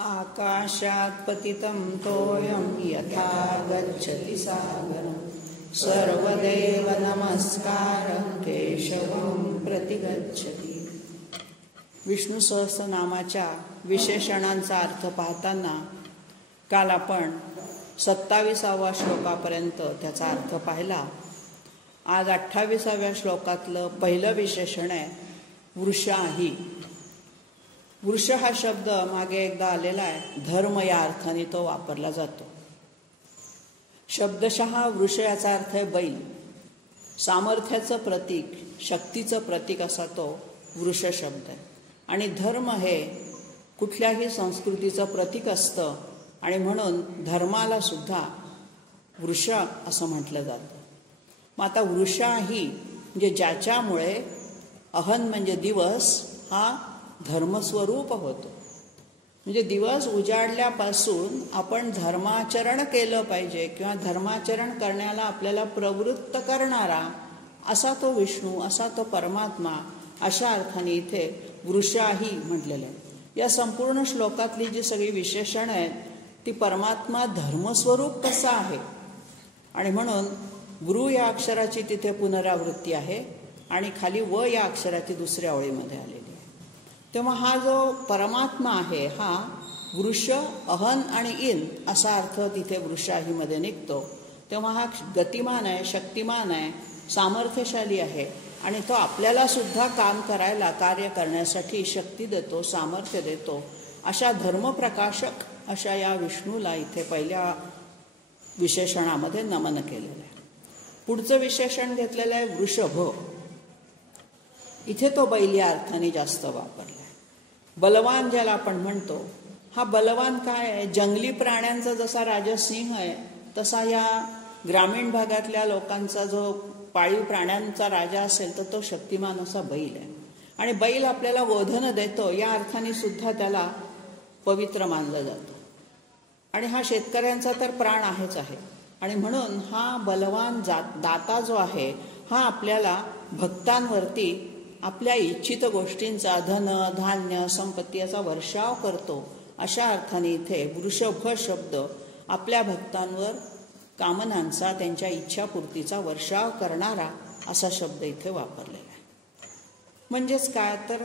आकाशात् पतितं तोयं यथा गच्छति सागरं सर्वदेव नमस्कारं केशवं प्रतिगच्छति। विष्णू सहस्रनामाच्या विशेषणांचा अर्थ पाहताना काल आपण 27व्या श्लोकापर्यंत त्याचा अर्थ पाहिला। आज 28व्या श्लोकातलं पहिलं विशेषण आहे वृषाही। वृष हा शब्द मागे एकदा आलेला आहे, धर्म या अर्थाने तो वापरला जातो। शब्दशः वृष याचा अर्थ आहे बैल, सामर्थ्याचं प्रतीक, शक्तीचं प्रतीक असा तो वृष शब्द आहे। आणि धर्म हे कुठल्याही संस्कृतीचं प्रतीक असतं आणि म्हणून धर्माला सुद्धा वृष असं म्हटलं जातं। मग आता वृषाही म्हणजे ज्याच्यामुळे अहन म्हणजे दिवस हा धर्मस्वरूप होतो। म्हणजे दिवस उजाडल्यापासून आपण धर्माचरण केलं पाहिजे किंवा धर्माचरण करण्याला आपल्याला प्रवृत्त करणारा असा तो विष्णू, असा तो परमात्मा, अशा अर्थाने इथे वृषाही म्हटलेलं आहे। या संपूर्ण श्लोकातली जी सगळी विशेषणं आहेत ती परमात्मा धर्मस्वरूप कसा आहे आणि म्हणून वृ या अक्षराची तिथे पुनरावृत्ती आहे आणि खाली व या अक्षराची दुसऱ्या ओळीमध्ये आलेली आहे। तेव्हा हा जो परमात्मा आहे हा वृष, अहन आणि इन असा अर्थ तिथे वृषाहीमध्ये निघतो। तेव्हा हा गतिमान आहे, शक्तिमान आहे, सामर्थ्यशाली आहे आणि तो आपल्याला सुद्धा काम करायला, कार्य करण्यासाठी शक्ती देतो, सामर्थ्य देतो। अशा धर्मप्रकाशक अशा या विष्णूला इथे पहिल्या विशेषणामध्ये नमन केलेलं आहे। पुढचं विशेषण घेतलेलं आहे वृषभ। इथे तो बैल या अर्थाने जास्त वापरला आहे। बलवान ज्याला आपण म्हणतो, हा बलवान काय आहे, जंगली प्राण्यांचा जसा राजा सिंह आहे तसा या ग्रामीण भागातल्या लोकांचा जो पाळीव प्राण्यांचा राजा असेल तर तो शक्तिमान असा बैल आहे। आणि बैल आपल्याला बोधन देतो या अर्थाने सुद्धा त्याला पवित्र मानलं जातं। आणि हा शेतकऱ्यांचा तर प्राण आहेच आहे आणि म्हणून हा बलवान दाता जो आहे हा आपल्याला भक्तांवरती आपल्या इच्छित गोष्टींचा, धन, धान्य, संपत्ती याचा वर्षाव करतो। अशा अर्थाने इथे वृषभ शब्द आपल्या भक्तांवर कामनांचा, त्यांच्या इच्छापूर्तीचा वर्षाव करणारा असा शब्द इथे वापरलेला आहे। म्हणजेच काय तर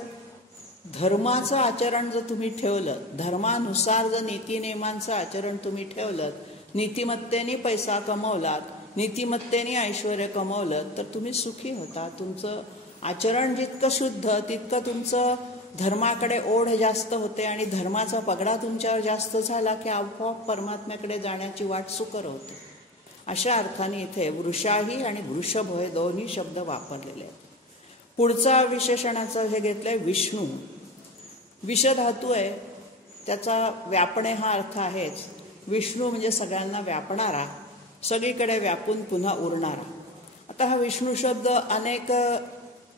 धर्माचं आचरण जर तुम्ही ठेवलं, धर्मानुसार जर नीतिनियमांचं आचरण तुम्ही ठेवलं, नीतिमत्तेने पैसा कमवलात, नीतिमत्तेने ऐश्वर कमवलं तर तुम्ही सुखी होता। तुमचं आचरण जितकं शुद्ध तितकं तुमचं धर्माकडे ओढ जास्त होते आणि धर्माचा पगडा तुमच्यावर जास्त झाला की आपोआप परमात्म्याकडे जाण्याची वाट सुकर होते। अशा अर्थाने इथे वृषाही आणि वृषभ हे दोन्ही शब्द वापरलेले आहेत। पुढचा विशेषणाचं हे घेतलंय विष्णू। विष धातू आहे, त्याचा व्यापणे हा अर्थ आहेच। विष्णू म्हणजे सगळ्यांना व्यापणारा, सगळीकडे व्यापून पुन्हा उरणारा। आता हा विष्णू शब्द अनेक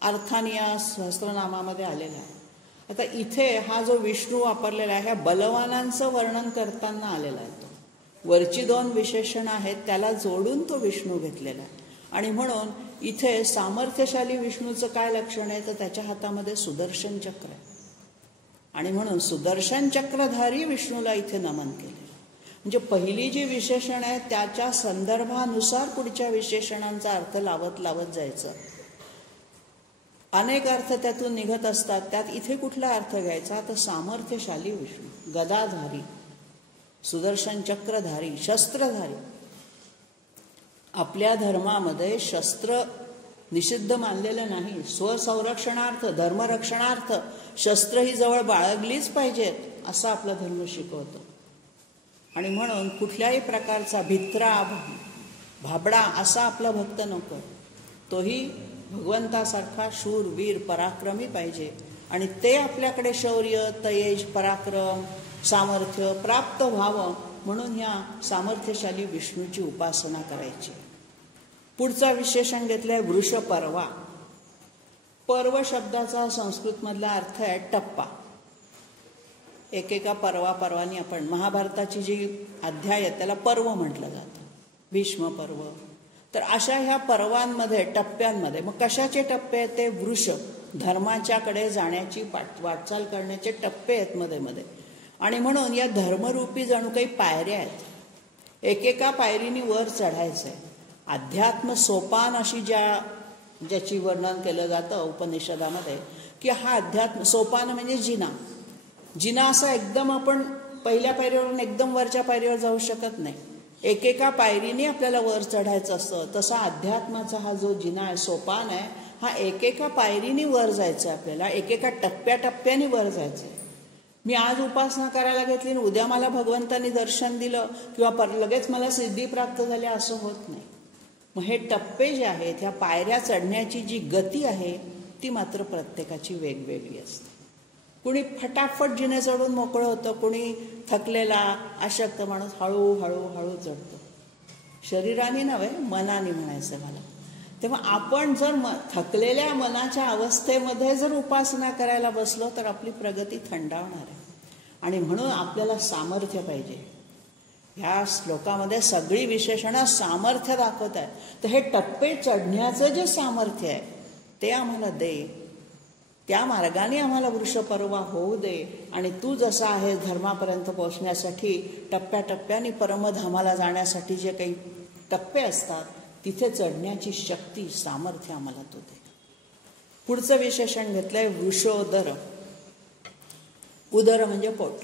अर्थाने या सहस्रनामामध्ये आलेला आहे। आता इथे हा जो विष्णू वापरलेला आहे ह्या बलवानांचं वर्णन करताना आलेला आहे। तो वरची दोन विशेषणं आहेत त्याला जोडून तो विष्णू घेतलेला आहे आणि म्हणून इथे सामर्थ्यशाली विष्णूचं काय लक्षण आहे तर त्याच्या हातामध्ये सुदर्शन चक्र आहे आणि म्हणून सुदर्शन चक्रधारी विष्णूला इथे नमन केले। म्हणजे पहिली जी विशेषण आहे त्याच्या संदर्भानुसार पुढच्या विशेषणांचा अर्थ लावत लावत जायचं। अनेक अर्थ त्यातून निघत असतात, त्यात इथे कुठला अर्थ घ्यायचा तर सामर्थ्यशाली विष्णू, गदाधारी, सुदर्शन चक्रधारी, शस्त्रधारी। आपल्या धर्मामध्ये शस्त्र निषिद्ध मानलेलं नाही। स्वसंरक्षणार्थ, धर्मरक्षणार्थ शस्त्र ही जवळ बाळगलीच पाहिजेत असं आपला धर्म शिकवतो। आणि म्हणून कुठल्याही प्रकारचा भित्रा, भाबडा असा आपला भक्त नको, तोही भगवंतासारखा शूर, वीर, पराक्रमी पाहिजे आणि ते आपल्याकडे शौर्य, तेज, पराक्रम, सामर्थ्य प्राप्त व्हावं म्हणून ह्या सामर्थ्यशाली विष्णूची उपासना करायची। पुढचा विशेषण घेतलाय वृषपर्वा। पर्व शब्दाचा संस्कृतमधला अर्थ आहे टप्पा। एकेका पर्वानी आपण महाभारताची जी अध्याय आहेत त्याला पर्व म्हटलं जातं, भीष्म पर्व। तर अशा ह्या पर्वांमध्ये, टप्प्यांमध्ये मग कशाचे टप्पे आहेत ते वृष, धर्माच्याकडे जाण्याची वाटचाल करण्याचे टप्पे आहेत मध्ये मध्ये। आणि म्हणून या धर्मरूपी जणू काही पायऱ्या आहेत. एकेका पायरीने वर चढायचंय. अध्यात्म सोपान अशी ज्याची वर्णन केलं जातं उपनिषदामध्ये, की हा अध्यात्म सोपान म्हणजे जिना असा एकदम आपण पहिल्या पायरीवरून एकदम वरच्या पायरीवर जाऊ शकत नाही. एकेका पायरीने आपल्याला वर चढायचं असतं. तसा अध्यात्माचा हा जो जिना आहे, सोपान आहे, हा एकेका पायरीने वर जायचं आहे आपल्याला. एकेका टप्प्याटप्प्याने वर जायचं आहे. मी आज उपासना करायला घेतली आणि उद्या मला भगवंतांनी दर्शन दिलं किंवा लगेच मला सिद्धी प्राप्त झाली असं होत नाही. मग हे टप्पे जे आहेत, ह्या पायऱ्या चढण्याची जी गती आहे ती मात्र प्रत्येकाची वेगवेगळी असते. कुणी फटाफट जिने चढून मोकळं होतं, कुणी थकलेला अशक्त माणूस हळूहळू चढतो. शरीराने नव्हे, मनाने म्हणायचं मला. तेव्हा आपण जर थकलेल्या मनाच्या अवस्थेमध्ये जर उपासना करायला बसलो तर आपली प्रगती थंडावणार आहे. आणि म्हणून आपल्याला सामर्थ्य पाहिजे. ह्या श्लोकामध्ये सगळी विशेषणं सामर्थ्य दाखवत आहेत. तर हे टप्पे चढण्याचं जे सामर्थ्य आहे ते आम्हाला दे. त्या मार्गाने आम्हाला वृषपर्वा होऊ दे. आणि तू जसा आहेस धर्मापर्यंत पोहोचण्यासाठी टप्प्याटप्प्याने परमधामाला जाण्यासाठी जे काही टप्पे असतात तिथे चढण्याची शक्ती, सामर्थ्य आम्हाला तू दे. पुढचं विशेषण घेतलंय वृषोदर. उदर म्हणजे पोट.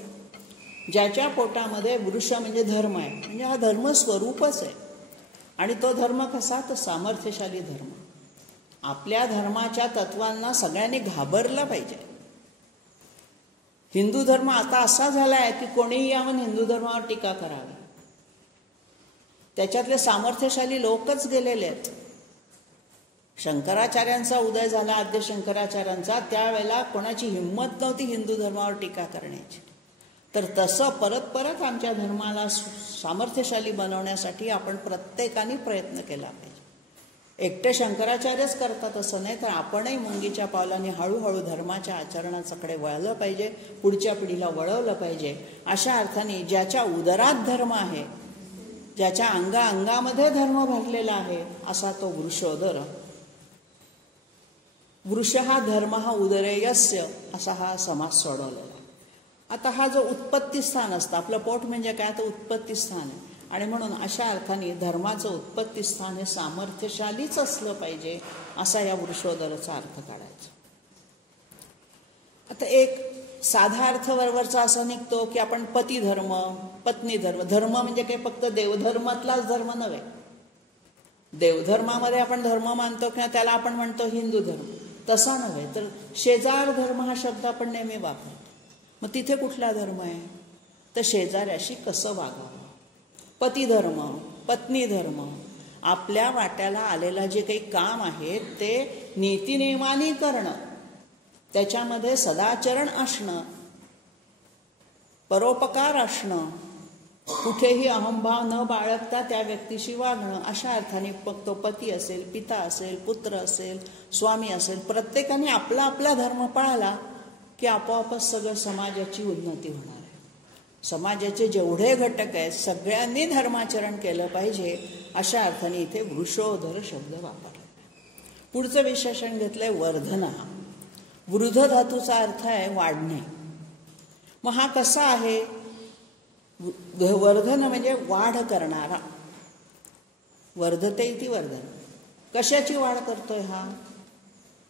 ज्याच्या पोटामध्ये वृष म्हणजे धर्म आहे, म्हणजे हा धर्म स्वरूपच आहे. आणि तो धर्म कसा? तो सामर्थ्यशाली धर्म. आपल्या धर्माच्या तत्वांना सगळ्यांनी घाबरलं पाहिजे. हिंदू धर्म आता असा झाला आहे की कोणीही यावं हिंदू धर्मावर टीका करावी. त्याच्यातले सामर्थ्यशाली लोकच गेलेले आहेत. शंकराचार्यांचा उदय झाला, आद्य शंकराचार्यांचा, त्यावेळेला कोणाची हिंमत नव्हती हिंदू धर्मावर टीका करण्याची. तर तसं परत आमच्या धर्माला सामर्थ्यशाली बनवण्यासाठी आपण प्रत्येकाने प्रयत्न केला पाहिजे. एकटे शंकराचार्यच करतात असं नाही, तर आपणही मुंगीच्या पावलाने हळूहळू धर्माच्या आचरणाकडे वळलं पाहिजे, पुढच्या पिढीला वळवलं पाहिजे. अशा अर्थाने ज्याच्या उदरात धर्म आहे, ज्याच्या अंगामध्ये धर्म भरलेला आहे, असा तो वृषोदर. वृष हा धर्म हा उदरेयस्य असा हा समास सोडवलेला. आता हा जो उत्पत्ती स्थान असतं, आपलं पोट म्हणजे काय, तर उत्पत्ती स्थान आहे. आणि म्हणून अशा अर्थाने धर्माचं उत्पत्ती स्थान हे सामर्थ्यशालीच असलं पाहिजे, असा या वृषोदराचा अर्थ काढायचा. आता एक साधा अर्थ वरवरचा असा निघतो की आपण पती धर्म, पत्नी धर्म. धर्म म्हणजे काही फक्त देवधर्मातलाच धर्म नव्हे. देवधर्मामध्ये आपण धर्म मानतो किंवा त्याला आपण म्हणतो हिंदू धर्म, तसा नव्हे. तर शेजार धर्म हा शब्द आपण नेहमी वापरतो. मग तिथे कुठला धर्म आहे? तर शेजाऱ्याशी कसं वागावं. पती धर्म, पत्नी धर्म, आपल्या वाट्याला आलेला जे काही काम आहे ते नीतिनियमाने करणं, त्याच्यामध्ये सदाचरण असणं, परोपकार असणं, कुठेही अहंभाव न बाळगता त्या व्यक्तीशी वागणं. अशा अर्थाने तो पती असेल, पिता असेल, पुत्र असेल, स्वामी असेल, प्रत्येकाने आपला आपला धर्म पाळला की आपोआपच सगळं समाजाची उन्नती होणार आहे. समाजाचे जेवढे घटक आहेत सगळ्यांनी धर्माचरण केलं पाहिजे, अशा अर्थाने इथे वृषोदर शब्द वापरला. पुढचं विशेषण घेतलंय वर्धन. वृद्ध धातूचा अर्थ आहे वाढणे. मग हा कसा आहे? वर्धन म्हणजे वाढ करणारा. वर्धते इति वर्धन. कशाची वाढ करतोय हा?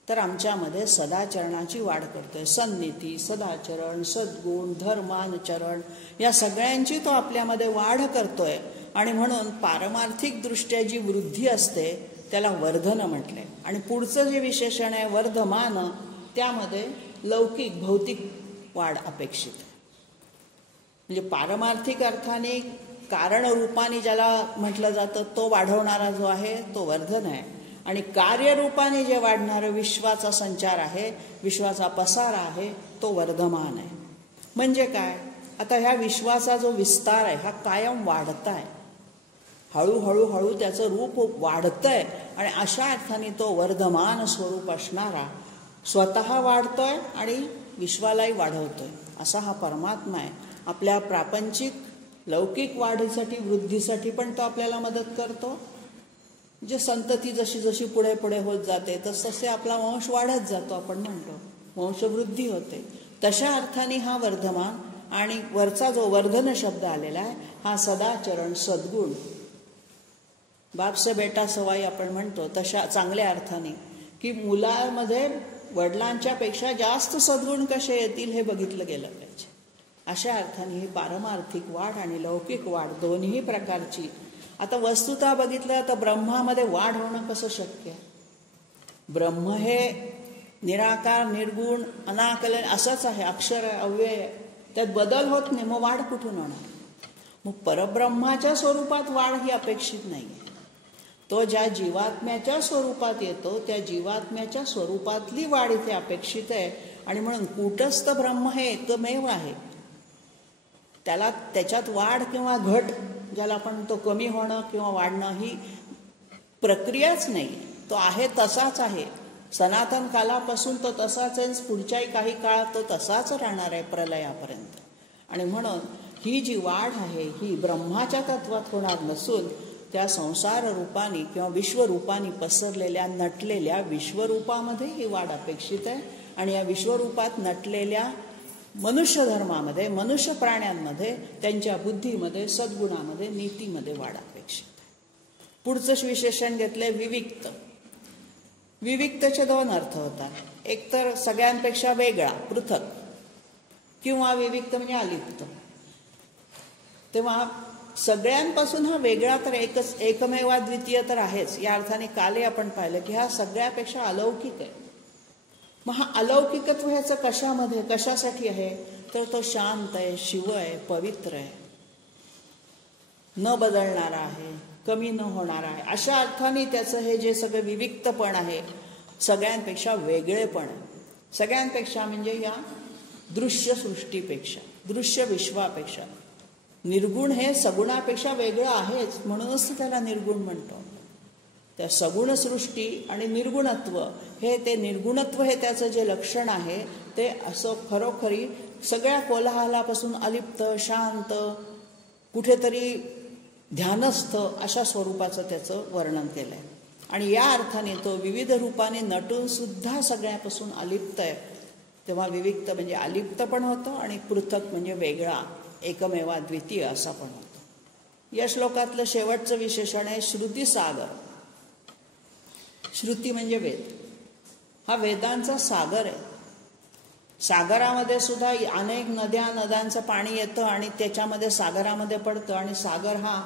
तर आमच्यामध्ये सदाचरणाची वाढ करतोय. सन्नीती, सदाचरण, सद्गुण, धर्मानुचरण या सगळ्यांची तो आपल्यामध्ये वाढ करतोय. आणि म्हणून पारमार्थिक दृष्ट्या जी वृद्धी असते त्याला वर्धन म्हटलंय. आणि पुढचं जे विशेषण आहे वर्धमान, त्यामध्ये लौकिक भौतिक वाढ अपेक्षित आहे. म्हणजे पारमार्थिक अर्थाने कारण रूपाने ज्याला म्हटलं जातं तो वाढवणारा जो आहे तो वर्धन आहे. आणि कार्यरूपाने जे वाढणारं विश्वाचा संचार आहे, विश्वाचा पसारा आहे, तो वर्धमान आहे. म्हणजे काय? आता ह्या विश्वाचा जो विस्तार आहे हा कायम वाढताय, हळूहळू त्याचं रूप वाढतंय. आणि अशा अर्थाने तो वर्धमान स्वरूप असणारा स्वतः वाढतोय आणि विश्वालाही वाढवतोय, असा हा परमात्मा आहे. आपल्या प्रापंचिक लौकिक वाढीसाठी, वृद्धीसाठी पण तो आपल्याला मदत करतो. जे संतती जशी जशी पुढे पुढे होत जाते तसतसे आपला वंश वाढत जातो. आपण म्हणतो वंशवृद्धी होते. तशा अर्थाने हा वर्धमान आणि वरचा जो वर्धन शब्द आलेला आहे हा सदाचरण सद्गुण, बाप से बेटा सवाई आपण म्हणतो तशा चांगल्या अर्थाने, की मुलामध्ये वडिलांच्या पेक्षा जास्त सद्गुण कसे येतील हे बघितलं गेलं पाहिजे. अशा अर्थाने ही पारमार्थिक वाढ आणि लौकिक वाढ दोन्ही प्रकारची. आता वस्तुतः बघितलं तर ब्रह्मामध्ये वाढ होणं कसं शक्य आहे? ब्रह्म हे निराकार, निर्गुण, अनाकलन असंच आहे, अक्षर आहे, अव्यय आहे, त्यात बदल होत नाही, मग वाढ कुठून होणार? मग परब्रह्माच्या स्वरूपात वाढ ही अपेक्षित नाही आहे. तो ज्या जीवात्म्याच्या स्वरूपात येतो त्या जीवात्म्याच्या स्वरूपातली वाढ इथे अपेक्षित आहे. आणि म्हणून कूटस्थ ब्रह्म हे एकमेव आहे, त्याला त्याच्यात वाढ किंवा घट, ज्याला आपण म्हणतो कमी होणं किंवा वाढणं, ही प्रक्रियाच नाही. तो आहे तसाच आहे, सनातन कालापासून तो तसाच आहे, पुढच्याही काही काळात तो तसाच राहणार आहे प्रलयापर्यंत. आणि म्हणून ही जी वाढ आहे ही ब्रह्माच्या तत्वात होणार नसून त्या संसार रूपाने किंवा विश्वरूपाने पसरलेल्या नटलेल्या विश्वरूपामध्ये ही वाढ अपेक्षित आहे. आणि या विश्वरूपात नटलेल्या मनुष्य धर्मामध्ये, मनुष्य प्राण्यांमध्ये, त्यांच्या बुद्धीमध्ये, सद्गुणामध्ये, नीतीमध्ये वाढ अपेक्षित आहे. पुढचं विशेषण घेतलंय विविक्त. विविक्तचे दोन अर्थ होतात. एक तर सगळ्यांपेक्षा वेगळा, पृथक, किंवा विविक्त म्हणजे अलिप्त. तेव्हा सगळ्यांपासून हा वेगळा तर एकमेवाद्वितीय तर आहेच. या अर्थाने काले आपण पाहिलं की हा सगळ्यापेक्षा अलौकिक आहे. मग हा अलौकिकत्व ह्याचं कशामध्ये, कशासाठी आहे? तर तो शांत आहे, शिव आहे, पवित्र आहे, न बदलणारा आहे, कमी न होणारा आहे. अशा अर्थाने त्याचं हे जे सगळं विविक्तपण आहे सगळ्यांपेक्षा वेगळेपण आहे. सगळ्यांपेक्षा म्हणजे या दृश्य सृष्टीपेक्षा, दृश्य विश्वापेक्षा. निर्गुण हे सगुणापेक्षा वेगळं आहेच, म्हणूनच त्याला निर्गुण म्हणतो. त्या सगुण सृष्टी आणि निर्गुणत्व हे, ते निर्गुणत्व हे त्याचं जे लक्षण आहे ते असं खरोखरी सगळ्या कोलाहलापासून अलिप्त, शांत, कुठेतरी ध्यानस्थ अशा स्वरूपाचं त्याचं वर्णन केलं आहे. आणि या अर्थाने तो विविध रूपाने नटून सुद्धा सगळ्यापासून अलिप्त आहे. तेव्हा विविक्त म्हणजे अलिप्त पण होतं आणि पृथक म्हणजे वेगळा, एकमेवा द्वितीय असा पण होतो. या श्लोकातलं शेवटचं विशेषण आहे श्रुतीसागर. श्रुती म्हणजे वेद. हा वेदांचा सागर आहे. सागरामध्ये सुद्धा अनेक नद्यांचं पाणी येतं आणि त्याच्यामध्ये सागरामध्ये पडतं. आणि सागर हा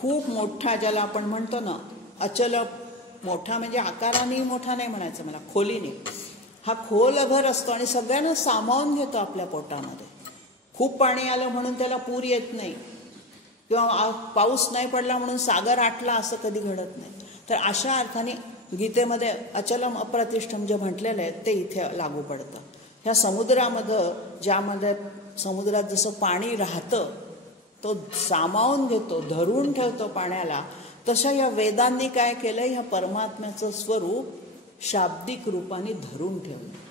खूप मोठा, ज्याला आपण म्हणतो ना अचल मोठा, म्हणजे आकाराने मोठा नाही म्हणायचं मला, खोलीने. हा खोल अघर असतो आणि सगळ्यांना सामावून घेतो आपल्या पोटामध्ये. खूप पाणी आलं म्हणून त्याला पूर येत नाही किंवा पाऊस नाही पडला म्हणून सागर आटला असं कधी घडत नाही. तर अशा अर्थाने गीतेमध्ये अचलम अप्रतिष्ठम जे म्हटलेलं आहे ते इथे लागू पडतं. ह्या समुद्रामध्ये, ज्यामध्ये समुद्रात जसं पाणी राहतं, तो सामावून घेतो, धरून ठेवतो पाण्याला, तशा या वेदांनी काय केलं, ह्या परमात्म्याचं स्वरूप शाब्दिक रूपाने धरून ठेवलं.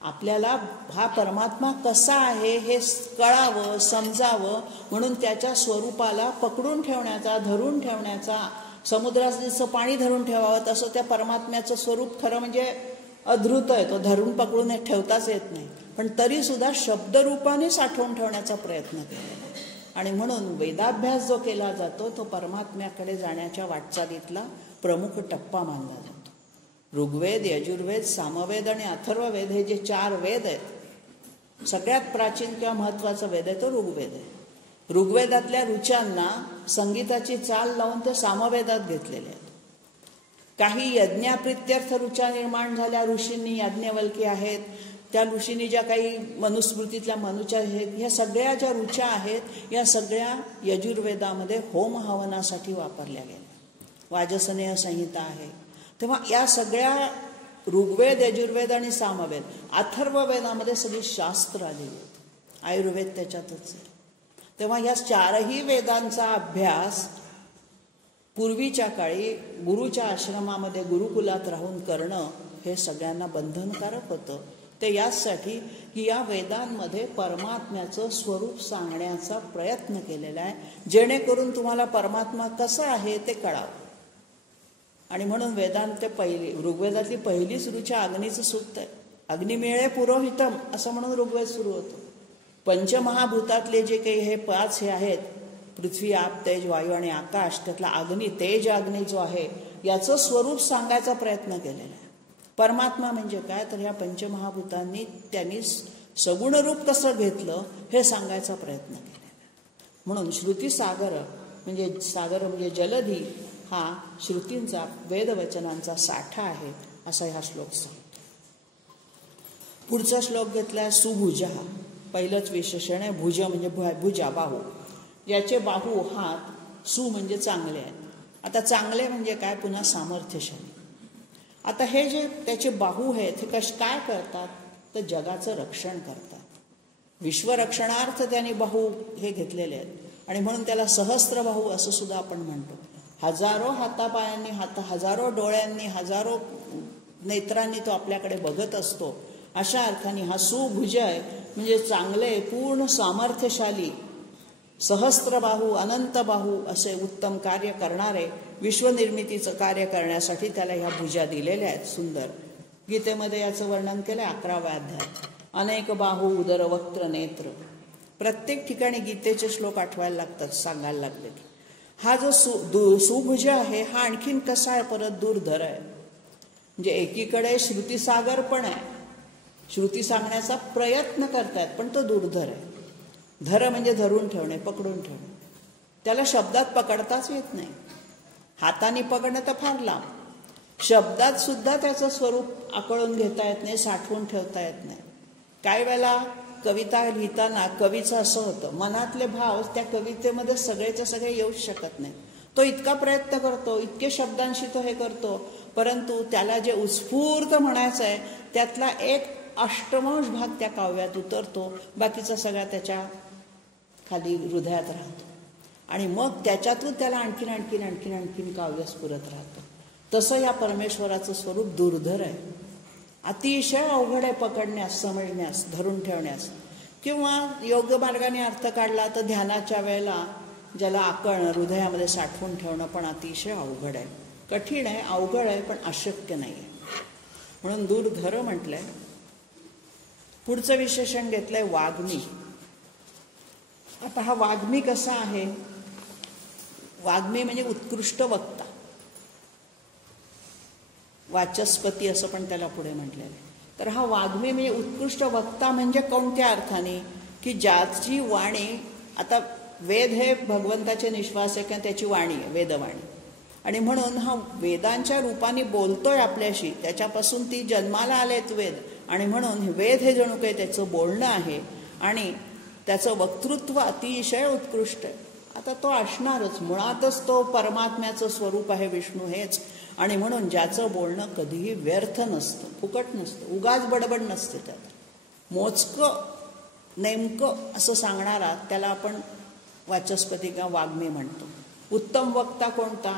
आपल्याला हा परमात्मा कसा आहे हे कळावं, समजावं म्हणून त्याच्या स्वरूपाला पकडून ठेवण्याचा, धरून ठेवण्याचा. समुद्रात जसं पाणी धरून ठेवावं तसं त्या परमात्म्याचं स्वरूप खरं म्हणजे अधृत आहे, तो धरून पकडून ठेवताच येत नाही, पण तरी सुद्धा शब्दरूपाने साठवून ठेवण्याचा प्रयत्न केला. आणि म्हणून वेदाभ्यास जो केला जातो तो परमात्म्याकडे जाण्याच्या वाटचालीतला प्रमुख टप्पा मानला जातो. ऋग्वेद, यजुर्वेद, सामवेद आणि अथर्ववेद हे जे 4 वेद आहेत, सगळ्यात प्राचीन किंवा महत्वाचा वेद आहे तो ऋग्वेद आहे. ऋग्वेदातल्या ऋचांना संगीताची चाल लावून ते सामवेदात घेतलेले आहेत. काही यज्ञाप्रित्यर्थ ऋचा निर्माण झाल्या, ऋषींनी, याज्ञवल्की आहेत, त्या ऋषींनी ज्या काही मनुस्मृतीतल्या मनुच्या आहेत, ह्या सगळ्या ज्या ऋचा आहेत या सगळ्या यजुर्वेदामध्ये होम हवनासाठी वापरल्या गेल्या. वाजसनेय संहिता आहे. तेव्हा या सगळ्या ऋग्वेद, यजुर्वेद आणि सामवेद, अथर्ववेदामध्ये सगळी शास्त्र आलेली आहेत, आयुर्वेद त्याच्यातच आहे. तेव्हा या 4ही वेदांचा अभ्यास पूर्वीच्या काळी गुरुच्या आश्रमामध्ये गुरुकुलात राहून करणं हे सगळ्यांना बंधनकारक होतं. ते याचसाठी की या वेदांमध्ये परमात्म्याचं स्वरूप सांगण्याचा प्रयत्न केलेला आहे, जेणेकरून तुम्हाला परमात्मा कसा आहे ते कळावं. आणि म्हणून वेदांत पहिली, ऋग्वेदातली पहिलीच ऋचा अग्नीचं सूक्त आहे. अग्निमेळे पुरोहितम असं म्हणून ऋग्वेद सुरू होतो. पंचमहाभूतातले जे काही हे 5 हे आहेत, पृथ्वी, आप, तेज, वायू आणि आकाश, त्यातला अग्नी, तेज अग्नी जो आहे याचं स्वरूप सांगायचा प्रयत्न केलेला आहे. परमात्मा म्हणजे काय, तर ह्या पंचमहाभूतांनी त्यांनी सगुण रूप कसं घेतलं हे सांगायचा प्रयत्न केलेला आहे. म्हणून श्रुतीसागर म्हणजे सागर म्हणजे जलधी हा श्रुतींचा, वेदवचनांचा साठा आहे असा हा श्लोक सांगतो. पुढचा श्लोक घेतलाय सुभुजा. पहिलंच विशेषण आहे. भुज म्हणजे भुजा, बाहू. याचे बाहू, हात, सु म्हणजे चांगले आहेत. आता चांगले म्हणजे काय, पुन्हा सामर्थ्यशाली. आता हे जे त्याचे बाहू आहेत हे काय करतात, तर जगाचं रक्षण करतात. विश्वरक्षणार्थ त्यांनी बाहू हे घेतलेले आहेत आणि म्हणून त्याला सहस्त्रबाहू असं सुद्धा आपण म्हणतो. हजारो हातापायांनी, हजारो डोळ्यांनी, हजारो नेत्रांनी तो आपल्याकडे बघत असतो. अशा अर्थाने हा सुभुज आहे म्हणजे चांगले, पूर्ण सामर्थ्यशाली, सहस्त्रबाहू, अनंतबाहू असे उत्तम कार्य करणारे, विश्वनिर्मितीचं कार्य करण्यासाठी त्याला ह्या भुजा दिलेल्या आहेत. सुंदर. गीतेमध्ये याचं वर्णन केलं 11व्या अध्यायात. अनेक बाहू, उदर, वक्त्र, नेत्र. प्रत्येक ठिकाणी गीतेचे श्लोक आठवायला लागतात, सांगायला लागले की हा जो सुभुज आहे हा आणखीन कसा आहे, परत दूरधर आहे. म्हणजे एकीकडे श्रुतीसागर पण आहे, श्रुती सांगण्याचा प्रयत्न करतायत, पण तो दूरधर आहे. धर म्हणजे धरून ठेवणे, पकडून ठेवणे. त्याला शब्दात पकडताच येत नाही. हाताने पकडणं तर फार लांब. शब्दात सुद्धा त्याचं स्वरूप आकळून घेता येत नाही, साठवून ठेवता येत नाही. काही वेळेला कविता लिहिताना कवीचं असं होतं, मनातले भाव त्या कवितेमध्ये सगळेचे सगळे येऊच शकत नाही. तो इतका प्रयत्न करतो, इतके शब्दांशी तो हे करतो, परंतु त्याला जे उत्स्फूर्त म्हणायचं आहे त्यातला एक अष्टमांश भाग त्या काव्यात उतरतो, बाकीचा सगळा त्याच्या खाली हृदयात राहतो आणि मग त्याच्यातून त्याला आणखीन आणखीन आणखीन आणखीन काव्य स्फुरत राहतं. तसं या परमेश्वराचं स्वरूप दूरधर आहे. अतिशय अवघड आहे पकडण्यास, समजण्यास, धरून ठेवण्यास. किंवा योग्य मार्गाने अर्थ काढला तर ध्यानाच्या वेळेला ज्याला आकळणं, हृदयामध्ये साठवून ठेवणं पण अतिशय अवघड आहे. कठीण आहे, अवघड आहे, पण अशक्य नाही आहे. म्हणून दूरधर म्हटलंय. पुढचं विशेषण घेतलंय वाग्मी. आता हा वाग्मी कसा आहे, वाग्मी म्हणजे उत्कृष्ट वक्ता, वाचस्पती असं पण त्याला पुढे म्हटलेलं आहे. तर हा वाग्मी म्हणजे उत्कृष्ट वक्ता म्हणजे कोणत्या अर्थाने, की ज्याची वाणी, आता वेद हे भगवंताचे निश्वास आहे किंवा त्याची वाणी आहे, वेदवाणी, आणि म्हणून हा वेदांच्या रूपाने बोलतोय आपल्याशी, त्याच्यापासून ती जन्माला आलेत वेद, आणि म्हणून वेद हे जणू काही त्याचं बोलणं आहे आणि त्याचं वक्तृत्व अतिशय उत्कृष्ट आहे. आता तो असणारच, मुळातच तो परमात्म्याचं स्वरूप आहे, विष्णू हेच, आणि म्हणून ज्याचं बोलणं कधीही व्यर्थ नसतं, फुकट नसतं, उगाच बडबड नसते. त्यात मोजकं नेमकं असं सांगणारा त्याला आपण वाचस्पती किंवा वाग्मी म्हणतो. उत्तम वक्ता कोणता,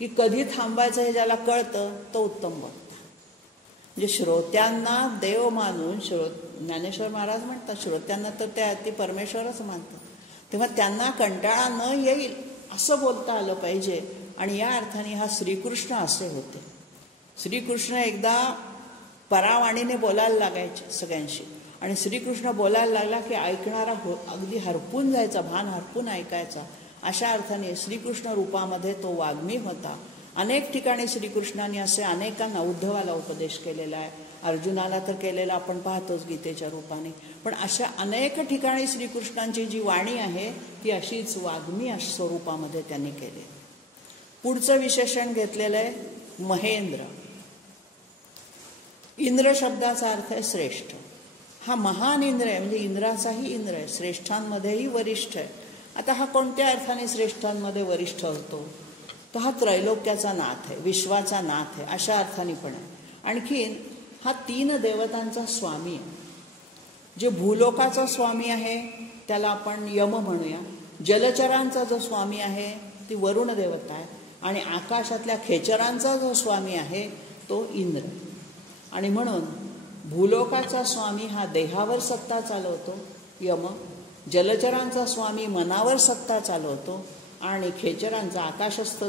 की कधी थांबायचं हे ज्याला कळतं तो उत्तम वक्ता. म्हणजे श्रोत्यांना देव मानून, ज्ञानेश्वर महाराज म्हणतात श्रोत्यांना तर ती परमेश्वरच मानतात, तेव्हा त्यांना कंटाळा न येईल असं बोलता आलं पाहिजे. आणि या अर्थाने हा श्रीकृष्ण असे होते. श्रीकृष्ण एकदा परावाणीने बोलायला लागायचे सगळ्यांशी, आणि श्रीकृष्ण बोलायला लागला की ऐकणारा अगदी हरपून जायचा, भान हरपून ऐकायचा. अशा अर्थाने श्रीकृष्ण रूपामध्ये तो वाग्मी होता. अनेक ठिकाणी श्रीकृष्णाने असे अनेकांना, उद्धवाला उपदेश केलेला आहे, अर्जुनाला तर केलेला आपण पाहतोच गीतेच्या रूपाने, पण अशा अनेक ठिकाणी श्रीकृष्णांची जी वाणी आहे ती अशीच वाग्मी स्वरूपामध्ये त्यांनी केली. पुढचं विशेषण घेतलेलं आहे महेंद्र. इंद्र शब्दाचा अर्थ आहे श्रेष्ठ. हा महान इंद्र आहे, म्हणजे इंद्राचाही इंद्र आहे, श्रेष्ठांमध्येही वरिष्ठ आहे. आता हा कोणत्या अर्थाने श्रेष्ठांमध्ये वरिष्ठ होतो, तर हा त्रैलोक्याचा नाथ आहे, विश्वाचा नाथ आहे, अशा अर्थाने पण आहे. आणखीन हा 3 देवतांचा स्वामी आहे. जे भूलोकाचा स्वामी आहे त्याला आपण यम म्हणूया, जलचरांचा जो स्वामी आहे ती वरुण देवता आहे, आणि आकाशातल्या खेचरांचा जो स्वामी आहे तो इंद्र. आणि म्हणून भूलोकाचा स्वामी हा देहावर सत्ता चालवतो यम, जलचरांचा स्वामी मनावर सत्ता चालवतो, आणि खेचरांचा, आकाशस्थ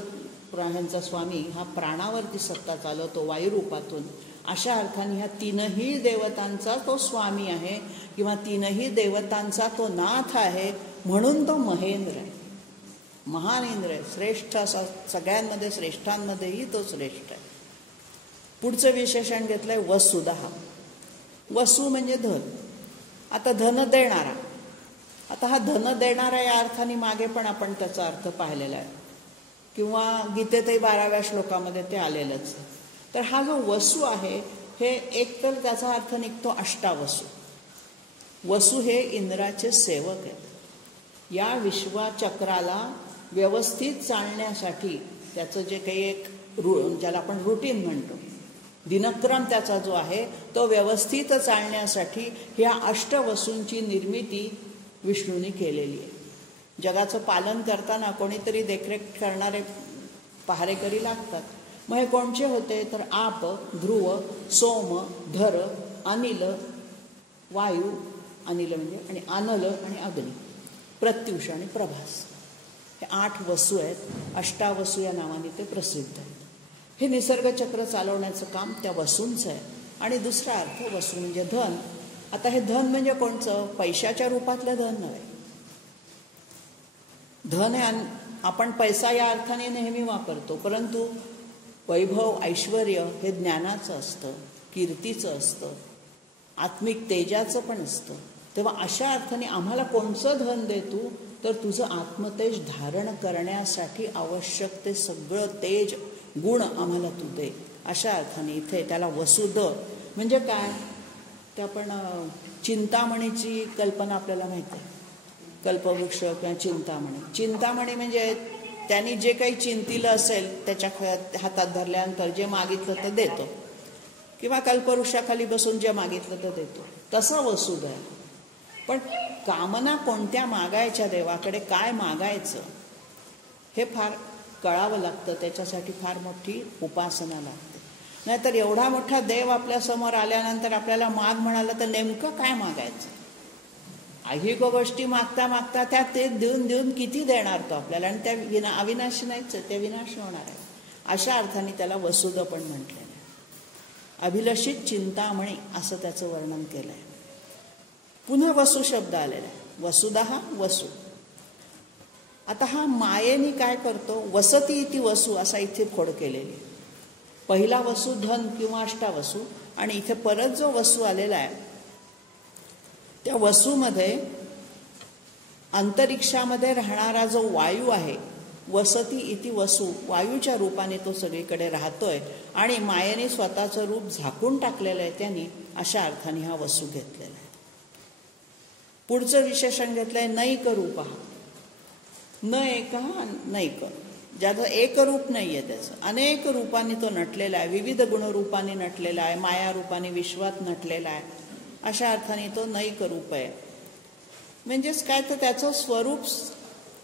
प्राण्यांचा स्वामी हा प्राणावरती सत्ता चालवतो वायुरूपातून. अशा अर्थाने ह्या तीनही देवतांचा तो स्वामी आहे किंवा तीनही देवतांचा तो नाथ आहे, म्हणून तो महेंद्र आहे, महान इंद्र आहे, श्रेष्ठ असा, सगळ्यांमध्ये श्रेष्ठांमध्येही तो श्रेष्ठ आहे. पुढचं विशेषण घेतलंय वसुधा. वसु म्हणजे धन. आता धन देणारा. आता हा धन देणारा या अर्थाने मागे पण आपण त्याचा अर्थ पाहिलेला आहे किंवा गीतेतही 12व्या श्लोकामध्ये ते आलेलंच. तर हा जो वसु आहे हे एक तर त्याचा अर्थ निघतो अष्टावसु. वसु हे इंद्राचे सेवक आहेत. या विश्वचक्राला व्यवस्थित चालण्यासाठी त्याचं जे काही एक ज्याला आपण रुटीन म्हणतो, दिनक्रम त्याचा जो आहे तो व्यवस्थित चालण्यासाठी ह्या अष्टवसूंची निर्मिती विष्णूने केलेली आहे. जगाचं पालन करताना कोणीतरी देखरेख करणारे पहारेकरी लागतात. मग हे कोणचे होते तर आप, ध्रुव, सोम, धर, अनिल, वायू, अनिल म्हणजे आणि अनल आणि अग्नी, प्रत्युष आणि प्रभास, हे 8 वसू आहेत. अष्टावसू या नावाने ते प्रसिद्ध आहेत. हे निसर्गचक्र चालवण्याचं काम त्या वसूंचं आहे. आणि दुसरा अर्थ वसू म्हणजे धन. आता हे धन म्हणजे कोणचं? पैशाच्या रूपातलं धन नव्हे. धन हे आपण पैसा या अर्थाने नेहमी वापरतो, परंतु वैभव, ऐश्वर हे ज्ञानाचं असतं, कीर्तीचं असतं, आत्मिक तेजाचं पण असतं. तेव्हा अशा अर्थाने आम्हाला कोणचं धन देतो तर तुझं आत्मतेज धारण करण्यासाठी आवश्यक ते सगळं तेज, गुण आम्हाला तू दे. अशा अर्थाने इथे त्याला वसुध म्हणजे काय, ते आपण चिंतामणीची कल्पना आपल्याला माहिती आहे. कल्पवृक्ष किंवा चिंतामणी. चिंतामणी म्हणजे त्यांनी जे काही चिंतिलं असेल त्याच्या हातात धरल्यानंतर जे मागितलं ते देतो, किंवा कल्पवृक्षाखाली बसून जे मागितलं ते देतो, तसं वसुध आहे. पण कामना कोणत्या मागायच्या, देवाकडे काय मागायचं हे फार कळावं लागतं. त्याच्यासाठी फार मोठी उपासना लागते. नाहीतर एवढा मोठा देव आपल्यासमोर आल्यानंतर आपल्याला माग म्हणाला तर नेमकं काय मागायचं? ऐहिक गोष्टी मागता मागता त्या ते देऊन देऊन किती देणार तो आपल्याला, आणि त्या अविनाशी नाहीच, ते विनाश होणार आहे. अशा अर्थाने त्याला वसुध पण म्हटलेलं आहे. अभिलषित चिंतामणी असं त्याचं वर्णन केलं आहे. पुन्हा वसु शब्द आलेला आहे. वसुधा हा वसु. आता हा मायेने काय करतो, वसती इति वसु असा इथे खोड केलेली. पहिला वसु धन किंवा अष्टावसु, आणि इथे परत जो वसु आलेला आहे त्या वसूमध्ये अंतरिक्षामध्ये राहणारा जो वायू आहे, वसती इति वसु, वायूच्या रूपाने तो सगळीकडे राहतोय आणि मायेने स्वतःचं रूप झाकून टाकलेलं आहे त्यांनी. अशा अर्थाने हा वसु घेतलेला आहे. पुढचं विशेषण घेतलंय नैक रूप. न एक नैक, ज्याचं एक रूप नाहीये, त्याचं अनेक रूपांनी तो नटलेला आहे, विविध गुणरूपांनी नटलेला आहे, माया रूपाने विश्वात नटलेला आहे. अशा अर्थाने तो नैक रूप आहे. म्हणजेच काय तर त्याचं स्वरूप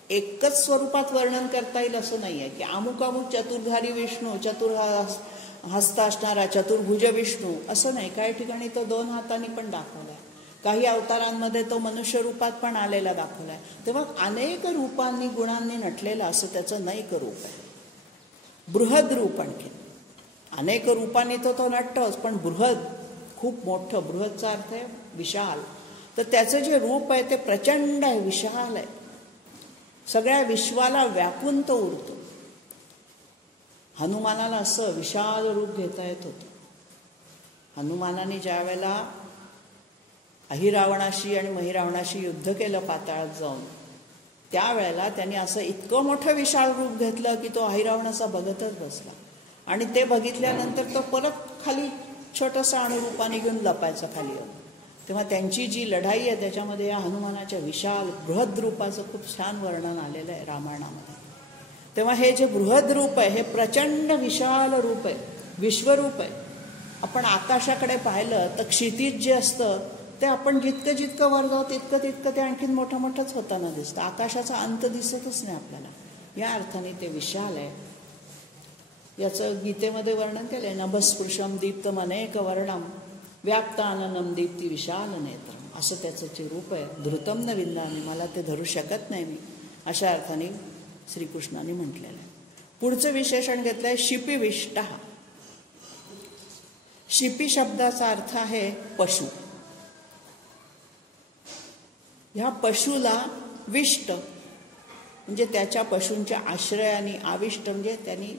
एकच स्वरूपात वर्णन करता येईल असं नाही आहे की अमुक अमुक चतुर्धारी विष्णू, हस्त असणारा चतुर्भुज विष्णू असं नाही. काही ठिकाणी तो 2 हातांनी पण दाखवलाय, काही अवतारांमध्ये तो मनुष्य रूपात पण आलेला दाखवलाय. तेव्हा अनेक रूपांनी गुणांनी नटलेला असं त्याचं नैक रूप आहे. बृहद रूप आणखी अनेक रूपांनी तो नटतोच, पण बृहद खूप मोठं. बृहदचा अर्थ आहे विशाल. तर त्याचं जे रूप आहे ते प्रचंड आहे, विशाल आहे, सगळ्या विश्वाला व्यापून तो उरतो. हनुमानाला असं विशाल रूप घेता येत होतं. हनुमानाने ज्या वेळेला अहिरावणाशी आणि महिरावणाशी युद्ध केलं पाताळात जाऊन, त्यावेळेला त्यांनी असं इतकं मोठं विशाल रूप घेतलं की तो अहिरावणाचा बघतच बसला. आणि ते बघितल्यानंतर तो परत खाली छोटंसं अणुरूपाने घेऊन लपायचं खाली येऊन. तेव्हा त्यांची जी लढाई आहे त्याच्यामध्ये या हनुमानाच्या विशाल बृहद रूपाचं खूप छान वर्णन आलेलं आहे रामायणामध्ये. तेव्हा हे जे बृहद रूप आहे हे प्रचंड विशाल रूप आहे, विश्वरूप आहे. आपण आकाशाकडे पाहिलं तर क्षितिज जे असतं ते आपण जितकं जितकं वर जाऊ तितकं ते आणखीन मोठं मोठंच होताना दिसतं. आकाशाचा अंत दिसतच नाही आपल्याला. या अर्थाने ते विशाल आहे. याचं गीतेमध्ये वर्णन केलंय. नभस्पृशम दीप्तम अनेक वर्णम व्याप्ताननम दीप्ती विशाल नेत्रम, असं त्याचं जे रूप आहे. धृतम न विंदामी, मला ते धरू शकत नाही मी, अशा अर्थाने श्रीकृष्णाने म्हटलेलं आहे. पुढचं विशेषण घेतलंय शिपिविष्ट. शिपी शब्दाचा अर्थ आहे पशु. ह्या पशुला विष्ट म्हणजे त्याच्या पशूंच्या आश्रयाने, आविष्ट म्हणजे त्यांनी